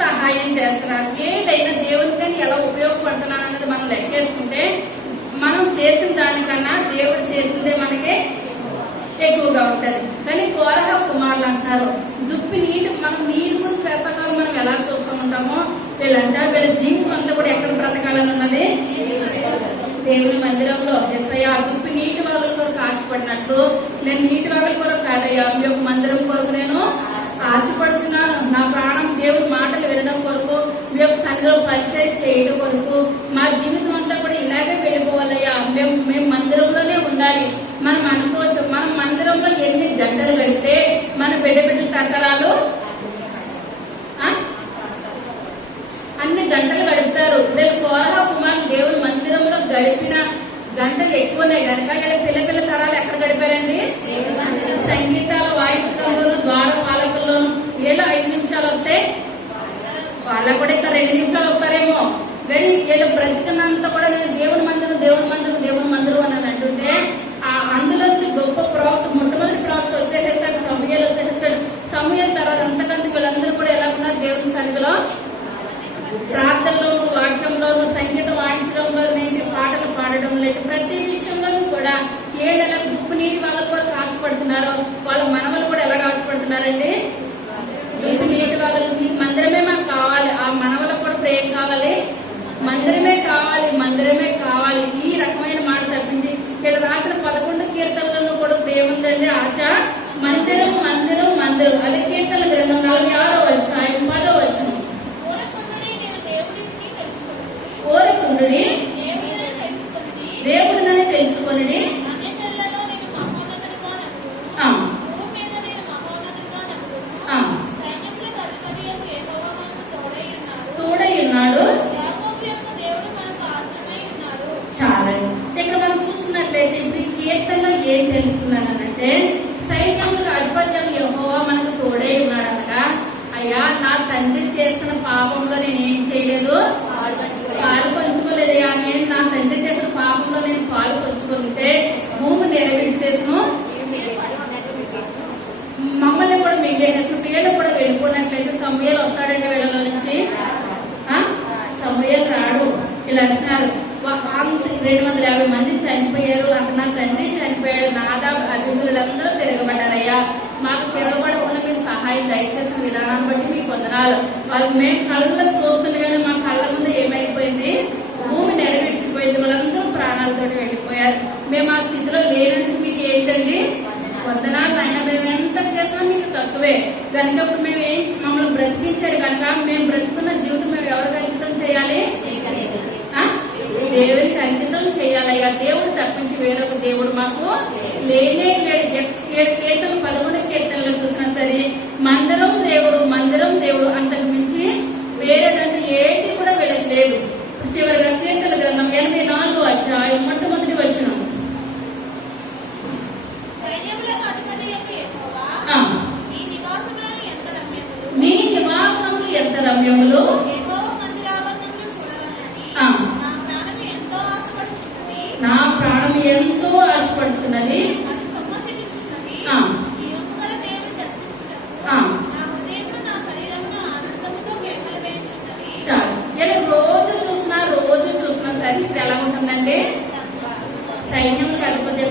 సహాయం చేస్తున్నాను? ఏదైనా దేవునికి ఎలా ఉపయోగపడుతున్నాను అన్నది మనం లెక్కేసుకుంటే మనం చేసిన దానికన్నా దేవుడు చేసిందే మనకి ఎక్కువగా ఉంటది. కానీ కోరహ కుమారులు అంటారు, దుప్పి నీటి, మనం నీరు గురించి వేసవకాలం మనం ఎలా చూస్తూ ఉంటామో వీళ్ళంటే వీళ్ళ జీవితం అంతా కూడా ఎక్కడ బ్రతకాలని ఉన్నది? దేవుని మందిరంలో. ఎస్ఐయా దుప్పి నీటి వాగుల కొరకు ఆశపడినట్లు నేను నీటి వాగుల కొరకు కాదయ్యా, మీ యొక్క మందిరం కొరకు నేను ఆశపడుతున్నాను. నా ప్రాణం దేవుని మాటలు వినడం కొరకు, మీ యొక్క సన్నిధిలో పరిచయం చేయడం కొరకు, మా జీవితం అంతా కూడా ఇలాగే వెళ్ళిపోవాలయ్యా. మేము మందిరంలోనే ఉండాలి. మనం అనుకోవచ్చు, మనం మందిరంలో ఎన్ని గంటలు గడితే మన బిడ్డల తరతరాలు అన్ని గంటలు గడుపుతారు. వీళ్ళు కోరహ కుమారులు దేవుని మందిరంలో గడిపిన గంటలు ఎక్కువనే కనుక పిల్ల తరాలు ఎక్కడ గడిపారండి? సంగీతాలు వాయించడంలోను, ద్వార పాలకుల్లోను. వీళ్ళు 5 నిమిషాలు వస్తే వాళ్ళకు కూడా ఇంకా 2 నిమిషాలు వస్తారేమో. కానీ వీళ్ళు బ్రతికినంత కూడా నేను దేవుని మందిరం దేవుని మందిరం దేవుని మందిరం అని అంటుంటే అందులోంచి గొప్ప ప్రవక్త, మొట్టమొదటి ప్రవక్త వచ్చేసేసాడు, సమూయేలు వచ్చేసేసాడు. సమూయేలు తర్వాత అంతకంటే వీళ్ళందరూ కూడా ఎలా ఉన్నారు? దేవుని సన్నిధిలో ప్రార్థనలోను, వాక్యంలోను, సంగీతం వాయించడంలో, పాటలు పాడడం లేదు, ప్రతి విషయంలోనూ కూడా ఏళ్ళు ఎలా దుప్పు నీటి వాళ్ళ కొరకు ఆశపడుతున్నారో వాళ్ళ మనవలు కూడా ఎలాగ ఆశపడుతున్నారండి? దుప్పు నీటి వాళ్ళకి మందిరమే మాకు కావాలి. ఆ మనవలకు కూడా ఇప్పుడు ఏం కావాలి? మందిరమే కావాలి, మందిరమే కావాలి. ఈ రకమైన మాట తప్పించి ఇక్కడ రాసిన 11 కీర్తనలను కూడా ఇప్పుడు ఏముందండి? ఆశ మందిరం మందిరం మందిరం. అదే కీర్తన గ్రంథం 46వ అధ్యాయం 10వ వచనం, కోరుకుండుడి దేవుడిని తెలుసుకొని తోడై ఉన్నాడు. చాలా ఇక్కడ మనం చూస్తున్నట్లయితే ఇప్పుడు ఈ కీర్తనలో ఏం తెలుస్తుందనంటే, సైన్యములకు అధిపత్యం యెహోవా మనకు తోడై ఉన్నాడు అనగా, అయ్యా నా తండ్రి చేసిన పాపంలో నేను ఏం చేయలేదు, పాలు పంచుకోలేదయ్యా. నేను నా తండ్రి చేసిన పాపంలో నేను పాలు పంచుకుంటే భూమి నెరవేర్చేసిన, మమ్మల్ని కూడా మిగిలిన వీళ్ళు కూడా వెళ్ళిపోయినట్లయితే సమూయేలు వస్తాడండి వీళ్ళలో నుంచి. సమూయేలు రాడు. ఇలా అంటున్నారు 250 మంది చనిపోయారు, అక్కడ నా తండ్రి చనిపోయాడు, నాదా అభివృద్ధులందరూ తిరగబడ్డారయ్యా. మాకు తిరగబడకుండా మీరు సహాయం దయచేసిన విధానాన్ని బట్టి మీకు వందనాలు. వాళ్ళు మేము కళ్ళలో చూస్తుండగానే మా కళ్ళ ముందు ఏమైపోయింది? భూమి నెరవేర్చిపోయింది, వాళ్ళందరూ ప్రాణాలతో వెళ్ళిపోయారు. మేము ఆ స్థితిలో లేనందుకు మీకు ఏంటండి వందనాలు అయినా, మేము ఎంత చేసినా మీకు తక్కువే. కనుక ఇప్పుడు మేము మమ్మల్ని బ్రతికించారు కనుక మేము బ్రతుకున్న జీవితం మేము ఎవరికి అంకితం చేయాలి? దేవునికి అంకితం చేయాలి. ఇక దేవుడు తప్పించి వేరొక దేవుడు మాకు లేనే లేడు. కీర్తన 11 కీర్తనలో చూసినా సరే మందిరం దేవుడు అంతకు మించి వేరేదంటే ఏంటి కూడా వీళ్ళకి లేదు. చివరిగా కీర్తన గ్రంథం 84వ అధ్యాయం మొట్టమొదటి వచనం. నీ నివాసములు ఎంత రమ్యములు, నా ప్రాణం ఎంతో ఆశపడుచున్నది. చాలు, ఇలా రోజు చూసినా సరే ఇప్పుడు ఎలా ఉంటుందండి? సైన్యం లేకపోతే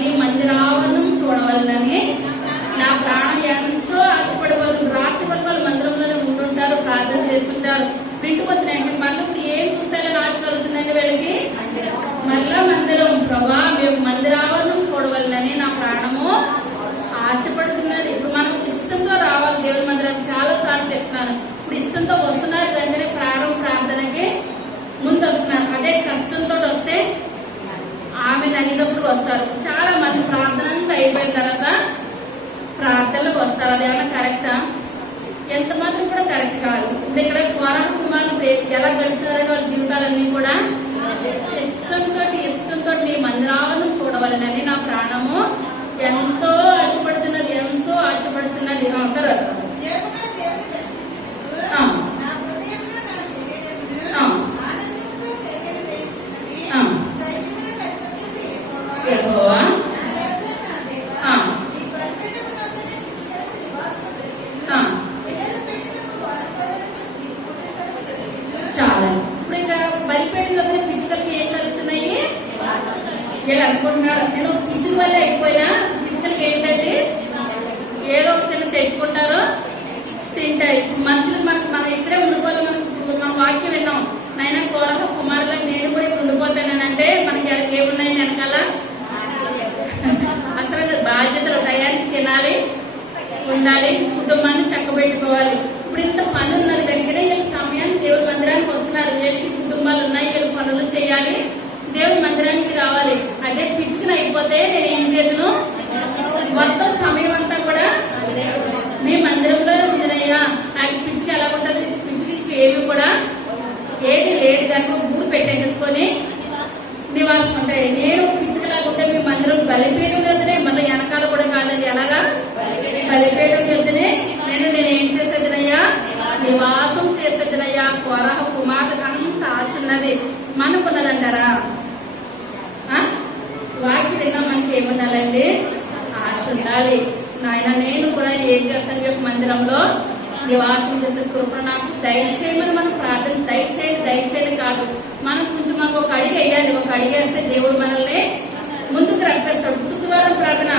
నీ మందిరావనం చూడవాలని నా ప్రాణం ఎంతో ఆశపడేవాళ్ళు. రాత్రి వాళ్ళు మందిరంలోనే ఉంటుంటారు, ప్రార్థన చేస్తుంటారు. ఇంటికి వచ్చిన మళ్ళీ ఇప్పుడు ఏం చూస్తారని ఆశ కలుగుతుందండి వీళ్ళకి? మళ్ళా మందిరం, ప్రభా మేము మందిరావనం చూడవాలని నా ప్రాణము ఆశపడుతున్నది. ఇప్పుడు మనం ఇష్టంతో రావాలి దేవుని మందిరం. చాలా సార్లు చెప్తున్నాను, ఇప్పుడు ఇష్టంతో వస్తున్నారు కానీ ప్రార్థనకి ముందు వస్తున్నారు. అదే కష్టంతో వస్తే ఆమె నడినప్పుడు వస్తారు. చాలా మంది ప్రార్థన అయిపోయిన తర్వాత ప్రార్థనలకు వస్తారు. అది ఏమన్నా కరెక్టా? ఎంత మాత్రం కూడా కరెక్ట్ కాదు. ఇప్పుడు ఇక్కడ కోరహ కుమారులు ఎలా గడుపుతారని వాళ్ళ జీవితాలన్నీ కూడా ఇష్టంతో నీ మందిరాలను చూడవాలని నా ప్రాణము ఎంతో ఆశపడుతున్నది. తర్వాత యెహోవా చాలా. ఇప్పుడు ఇక బలిపేటలో పిచ్చుకలకి ఏం కలుగుతున్నాయి? వీళ్ళు అనుకుంటున్నారు నేను పిచ్చుక వల్ల అయిపోయినా పిచ్చుకలకి ఏంటంటే ఏదో ఒక చిన్న తెచ్చుకుంటారో తింటాయి. మనుషులు మనం ఇక్కడే ఉండిపోవాలి. మనం వాక్యం విన్నాం, నైనా కోరహ కుమారుల నేను కూడా ఇక్కడ ఉండిపోతానంటే మనకి ఏమున్నాయి వెనకాల? అసలు బాధ్యతలు, టయానికి తినాలి, ఉండాలి, కుటుంబాన్ని చక్కబెట్టుకోవాలి. ఇప్పుడు ఇంత పని ఉన్నది దగ్గరే వీళ్ళ సమయాన్ని దేవుని మందిరానికి వస్తున్నారు. వీళ్ళకి కుటుంబాలు ఉన్నాయి, వీళ్ళకి పనులు చేయాలి, దేవుని మందిరానికి రావాలి. అదే పిచ్చుకుని అయిపోతే నేను ఏం చేయను? మొత్తం సమయం అంతా కూడా మీ మందిరంలో ఉందినయ్యా. అది పిచ్చికి ఎలా ఉంటుంది? పిచ్చికి ఏమి కూడా ఏది లేదు కనుక గూడు పెట్టేసుకొని నివాసం ఉంటాయి. నేను పిచ్చికలాగా ఉంటే మీ మందిరం బలిపీఠం వద్దనే, మళ్ళీ వెనకాల కూడా కాదండి. ఎలాగా? బలిపీఠం వద్దనే నేను ఏం చేసేదినయ్యా? నివాసం చేసేదినయ్యా. కోరహ కుమారులకు అంత ఆశ ఉన్నది. మనకున్నదంటారా? వాకి విన్నా మనకి ఏముండాలండి? ఆశ ఉండాలి. నాయన నేను కూడా ఏం చేస్తాను? యొక్క మందిరంలో నివాసం చేసే కృప నాకు దయచేయమని మనం ప్రార్థన దయచేయండి కాదు, మనం కొంచెం మనకు ఒక అడిగి వేయాలి. ఒక అడిగి వేస్తే దేవుడు మనల్ని ముందుకు రప్పిస్తాడు. శుక్రవారం ప్రార్థన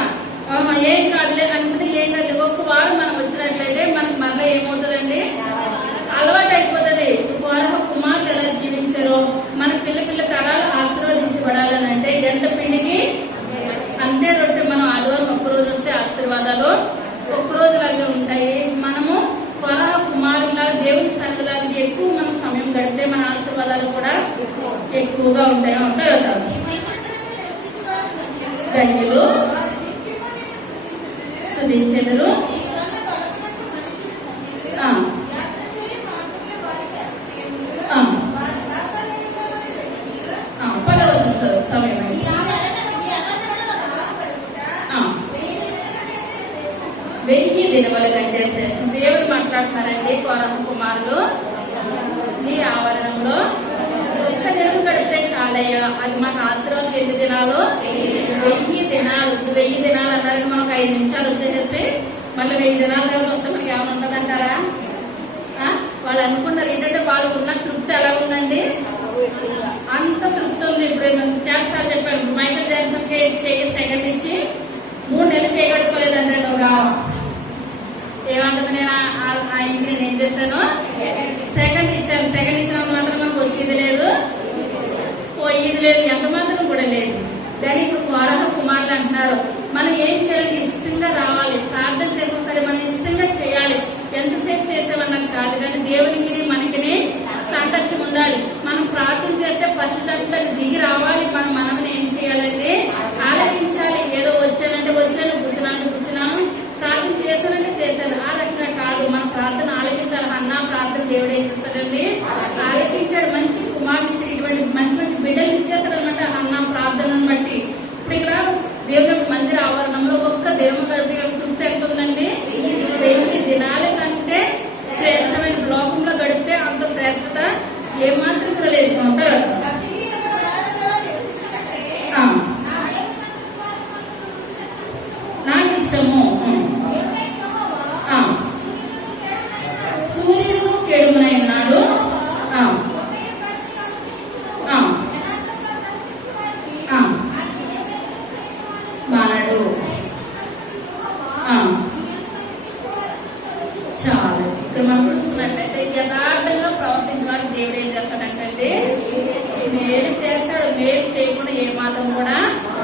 ఏం కాదులే అనుకుంటే ఏం కాదు. ఒక్క వారం మనం వచ్చినట్లయితే మనకు మళ్ళీ ఏమవుతుందండి? అలవాటు అయిపోతుంది. కోరహ కుమారులు ఎలా జీవించారో మన పిల్ల తరాలు ఆశీర్వదించబడాలని అంటే ఎంత పిండికి అంతే రొట్టె. మనం ఆదివారం ఒక్కరోజు వస్తే ఆశీర్వాదాలు ఒక్కరోజు లాగే ఉంటాయి. మనము కోరహ కుమారులాగా దేవుని సన్నిధిలాగా ఎక్కువ మనం సమయం గడితే మన ఆశీర్వాదాలు కూడా ఎక్కువగా ఉంటాయి. ఉంటాయి కదా? ధన్యులు స్తుతించెదరు. పదవచ్చు సమయం అండి. 1000 దినముల కంటే శ్రేష్టం. దేవుడు మాట్లాడుతున్నారండి. కోరహ కుమారులు నీ ఆవరణంలో ఒక్క దినం గడిస్తే చాలయ్యా, అది మాకు ఆశీర్వాదం. ఎన్ని దినాలు? 1000 దినాలు. 1000 దినాలు అన్నారని మనకు 5 నిమిషాలు వచ్చేసేసి మళ్ళీ 1000 దినాల తర్వాత వస్తే మనకి ఏమైనా ఉంటుందంటారా? వాళ్ళు అనుకున్నారు ఏంటంటే వాళ్ళకు ఉన్న తృప్తి ఎలా ఉందండి? అంత తృప్తి ఉంది. ఇప్పుడు చాలా సార్లు చెప్పాను, మైకల్ జాక్సన్ కి సెకండ్ ఇచ్చి 3 నెలలు చేయగడుకోలేదంటే ఒక ఏమంటుంది? నేను ఆ ఇంటిని నేను ఏం చేస్తాను? సెకండ్ ఇచ్చాను. సెకండ్ ఇచ్చినంత మాత్రం మనకు వచ్చేది లేదు. లేదు, ఎంత మాత్రం కూడా లేదు. కానీ ఇప్పుడు కోరహ కుమారులు అంటున్నారు, మనం ఏం చేయాలి? ఇష్టంగా రావాలి, ప్రార్థన చేసినా సరే మనం ఇష్టంగా చేయాలి. ఎంతసేపు చేసేవన్నది కాదు, కానీ దేవునికి మనకి సంకల్పం ఉండాలి. మనం ప్రార్థన చేస్తే పరిశుద్ధతలోకి దిగి రావాలి. మనం ఏం చేయాలంటే ఆలోచించాలి. ఏదో వచ్చానంటే వచ్చాను, కూర్చున్నాను కూర్చున్నాను, ప్రార్థన చేశానంటే చేశాను, ఆ రకంగా కాదు. మన ప్రార్థన ఆలోచించాలి. అన్న ప్రార్థన దేవుడు ఏం చేస్తాడండి? ఆలోచించాడు. మంచి కుమారుని ఇటువంటి మంచి మంచి బిడ్డలు ఇచ్చేస్తాడనమాట అన్న ప్రార్థనను బట్టి. ఇప్పుడు ఇక్కడ దేవుని మందిర ఆవరణంలో ఒక్క దేవుని గడిపి తృప్తి ఎంత ఉందండి? 1000 దినాల కంటే శ్రేష్టమైన లోకంలో గడిపితే అంత శ్రేష్టత ఏమాత్రం కూడా లేదు. ఉంటారు నాకు ఇష్టము. సూర్యుడు కేడుమునై ఉన్నాడు, మానడు. చాలు. ఇక్కడ మనం చూసుకున్నట్లయితే యథార్థంగా ప్రవర్తించడానికి దేవుడు ఏం చేస్తాడంటే మేలు చేస్తాడు. మేలు చేయకుండా ఏ మాత్రం కూడా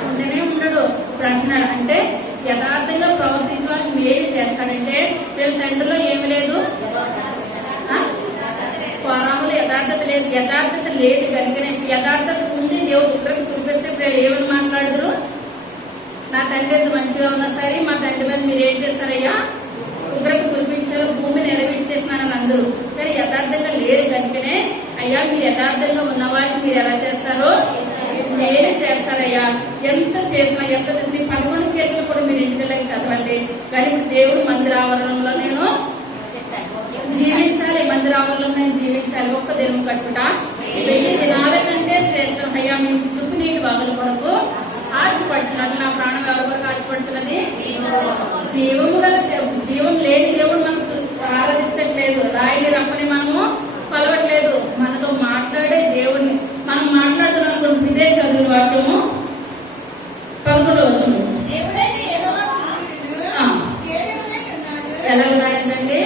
ఉండనే ఉండడు. ఇప్పుడు అంటున్నాడు అంటే యథార్థంగా ప్రవర్తించడానికి మేలు చేస్తాడంటే వీళ్ళ తండ్రిలో ఏమి లేదు, కోరాములు యథార్థత లేదు. యథార్థత లేదు కనుకనే యథార్థత ఉండి దేవుడు ఉగ్రత చూపిస్తే ఇప్పుడు ఏమని మాట్లాడదురు? నా తండ్రి మంచిగా ఉన్నా సరే మా తండ్రి మీద మీరు ఏం చేస్తారయ్యా? ఉగ్రత కురిపించారు, భూమి నెరవేర్చేసినారని అందరూ. కానీ యథార్థంగా లేదు కనుకనే అయ్యా మీరు యథార్థంగా ఉన్న వారికి మీరు ఎలా చేస్తారో మీరే చేస్తారయ్యా. ఎంత చేసినా 11 చేసినప్పుడు మీరు ఇంటికి చదవండి. కానీ దేవుడు మందిరావరణంలో నేను జీవించాలి, మందిరావరణంలో నేను జీవించాలి. ఒక్క దేవుని కట్టుట 1000 దినాల కంటే శ్రేష్టం. అయ్యా మేము దుప్పు నీటి బాగుల కొరకు ఆశపడుచున్నది, నా ప్రాణం ఎవరి వరకు ఆశపడుచున్నది? జీవము గల జీవం లేని దేవుడు మనం ఆరాధించట్లేదు. రాయిని రప్పని మనము కొలవట్లేదు. మనతో మాట్లాడే దేవుడిని మనం మాట్లాడాలనుకుంటున్నాం. ఇదే చదువు వాక్యము 11వ వచనం. ఎలా ఉన్నాడంటే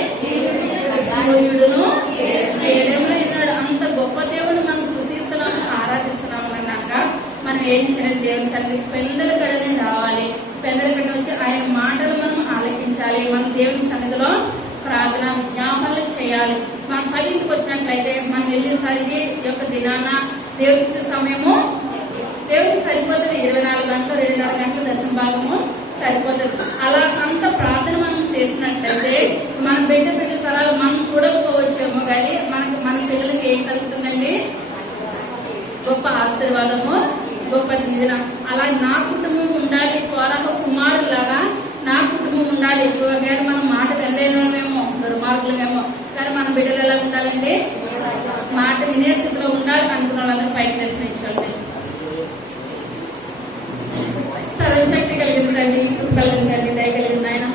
సూర్యుడును కేడమునై ఉన్నాడు. అంత గొప్ప దేవుడు మనం స్తుతిస్తున్నాము, ఆరాధిస్తున్నాము అన్నాక మనం ఏం చేయాలి? దేవుని సన్నిధికి పెందల కడని రావాలి. పెందల కడ వచ్చి ఆయన మాటలు మనం ఆలకించాలి. మనం దేవుని సన్నిధిలో ప్రార్థన విజ్ఞాపనలు చేయాలి. మనం 10కి వచ్చినట్లయితే మనం వెళ్ళేసరికి ఈ యొక్క దినాన దేవుడికి ఇచ్చే సమయము దేవుడికి సరిపోతుంది. 24 గంటలు 24 గంటల దశమ భాగము సరిపోతుంది. అలా అంత ప్రార్థన మనం చేసినట్లయితే మన బిడ్డ తరాలు మనం చూడకపోవచ్చేమో, కానీ మన పిల్లలకి ఏం కలుగుతుందండి? గొప్ప ఆశీర్వాదము, గొప్ప దీవెన. అలా నా కుటుంబం ఉండాలి. కోరహ కుమారులాగా నా కుటుంబం ఉండాలి. కానీ మనం మాట వెళ్ళలేమో, దుర్మార్గులమేమో, కానీ మన బిడ్డలు ఎలా ఉండాలండి? మాట వినే స్థితిలో ఉండాలి. అనుకున్న వాళ్ళందరూ పైకి ప్రశ్నించండి. సర్వశక్తి కలిగిన తండ్రి, కలిగిన తండ్రి, దయ కలిగిన ఆయన,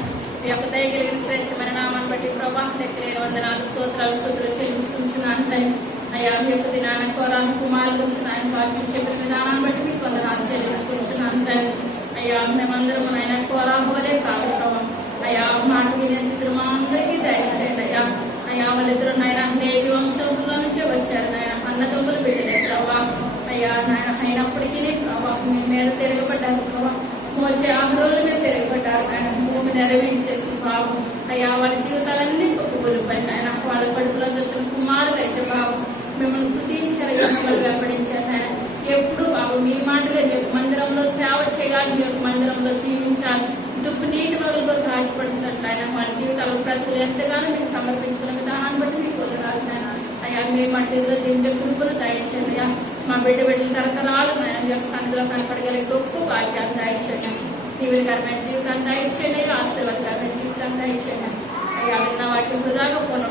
మీ యొక్క దయ కలిగిన శ్రేష్టమైన నామాన్ని బట్టి ప్రభా లెక్కలేని వందనాలు స్తోత్రాలు స్తుతులు చెల్లించుకుంటున్నాను తండ్రి. అయ్యా మీ యొక్క దినాన్ని కోరాను కుమారులు ఆయన వాక్యం చెప్పిన విధానాన్ని బట్టి మీకు వందనాలు చెల్లించుకుంటున్నాను తండ్రి. అయ్యా మేమందరము ఆయన కోరాహు వలే కాదు ప్రభావం. అయ్యా మాట వినే స్థితిలో మా అందరికీ దయచేయండి. అయ్యా వాళ్ళిద్దరు నాయన నేటి వంశంలో నుంచే వచ్చారు నాయన, అన్నదమ్ములు బిడ్డలే ప్రభా. అయ్యా నాయన అయినప్పటికీ ప్రభా మీ మీద తిరగబడ్డారు ప్రభా. మోసే ఆహ్రోల మీద తిరగబడ్డారు ఆయన, భూమి నెరవేర్చేసి బాబు. అయ్యా వాళ్ళ జీవితాలన్నీ తొక్కుపోలిపోయి ఆయన, వాళ్ళ కడుపులో వచ్చిన కుమారులు అయితే బాబు మిమ్మల్ని స్తుతించారు, మిమ్మల్ని వెంబడించారు ఆయన. ఎప్పుడు బాబు మీ మాటలే మీ మందిరంలో సేవ చేయాలి, మీ మందిరంలో జీవించాలి, దుప్పు నీటి మొదలు కొరకు ఆశపడుతున్నట్లు ఆయన వాళ్ళ జీవితాలు ప్రజలు ఎంతగానో మీకు సమర్పించుకున్న విధానాన్ని బట్టి మీకు వదలాలి నాయన. అయ్యా మీ మట్టిలో జీవించే కృపను దయచేయండి. అయ్యా మా బిడ్డల తరతరాలు నాయన మీ యొక్క సన్నిధిలో కనపడగలిగే గొప్ప వాక్యాలు దయచేయండి. దీవెనకరమైన జీవితాన్ని దయచేయండి, ఆశీర్వాదకరమైన జీవితాన్ని దయచేయండి. అయ్యా విన్న వాక్యం వృధాగా పోను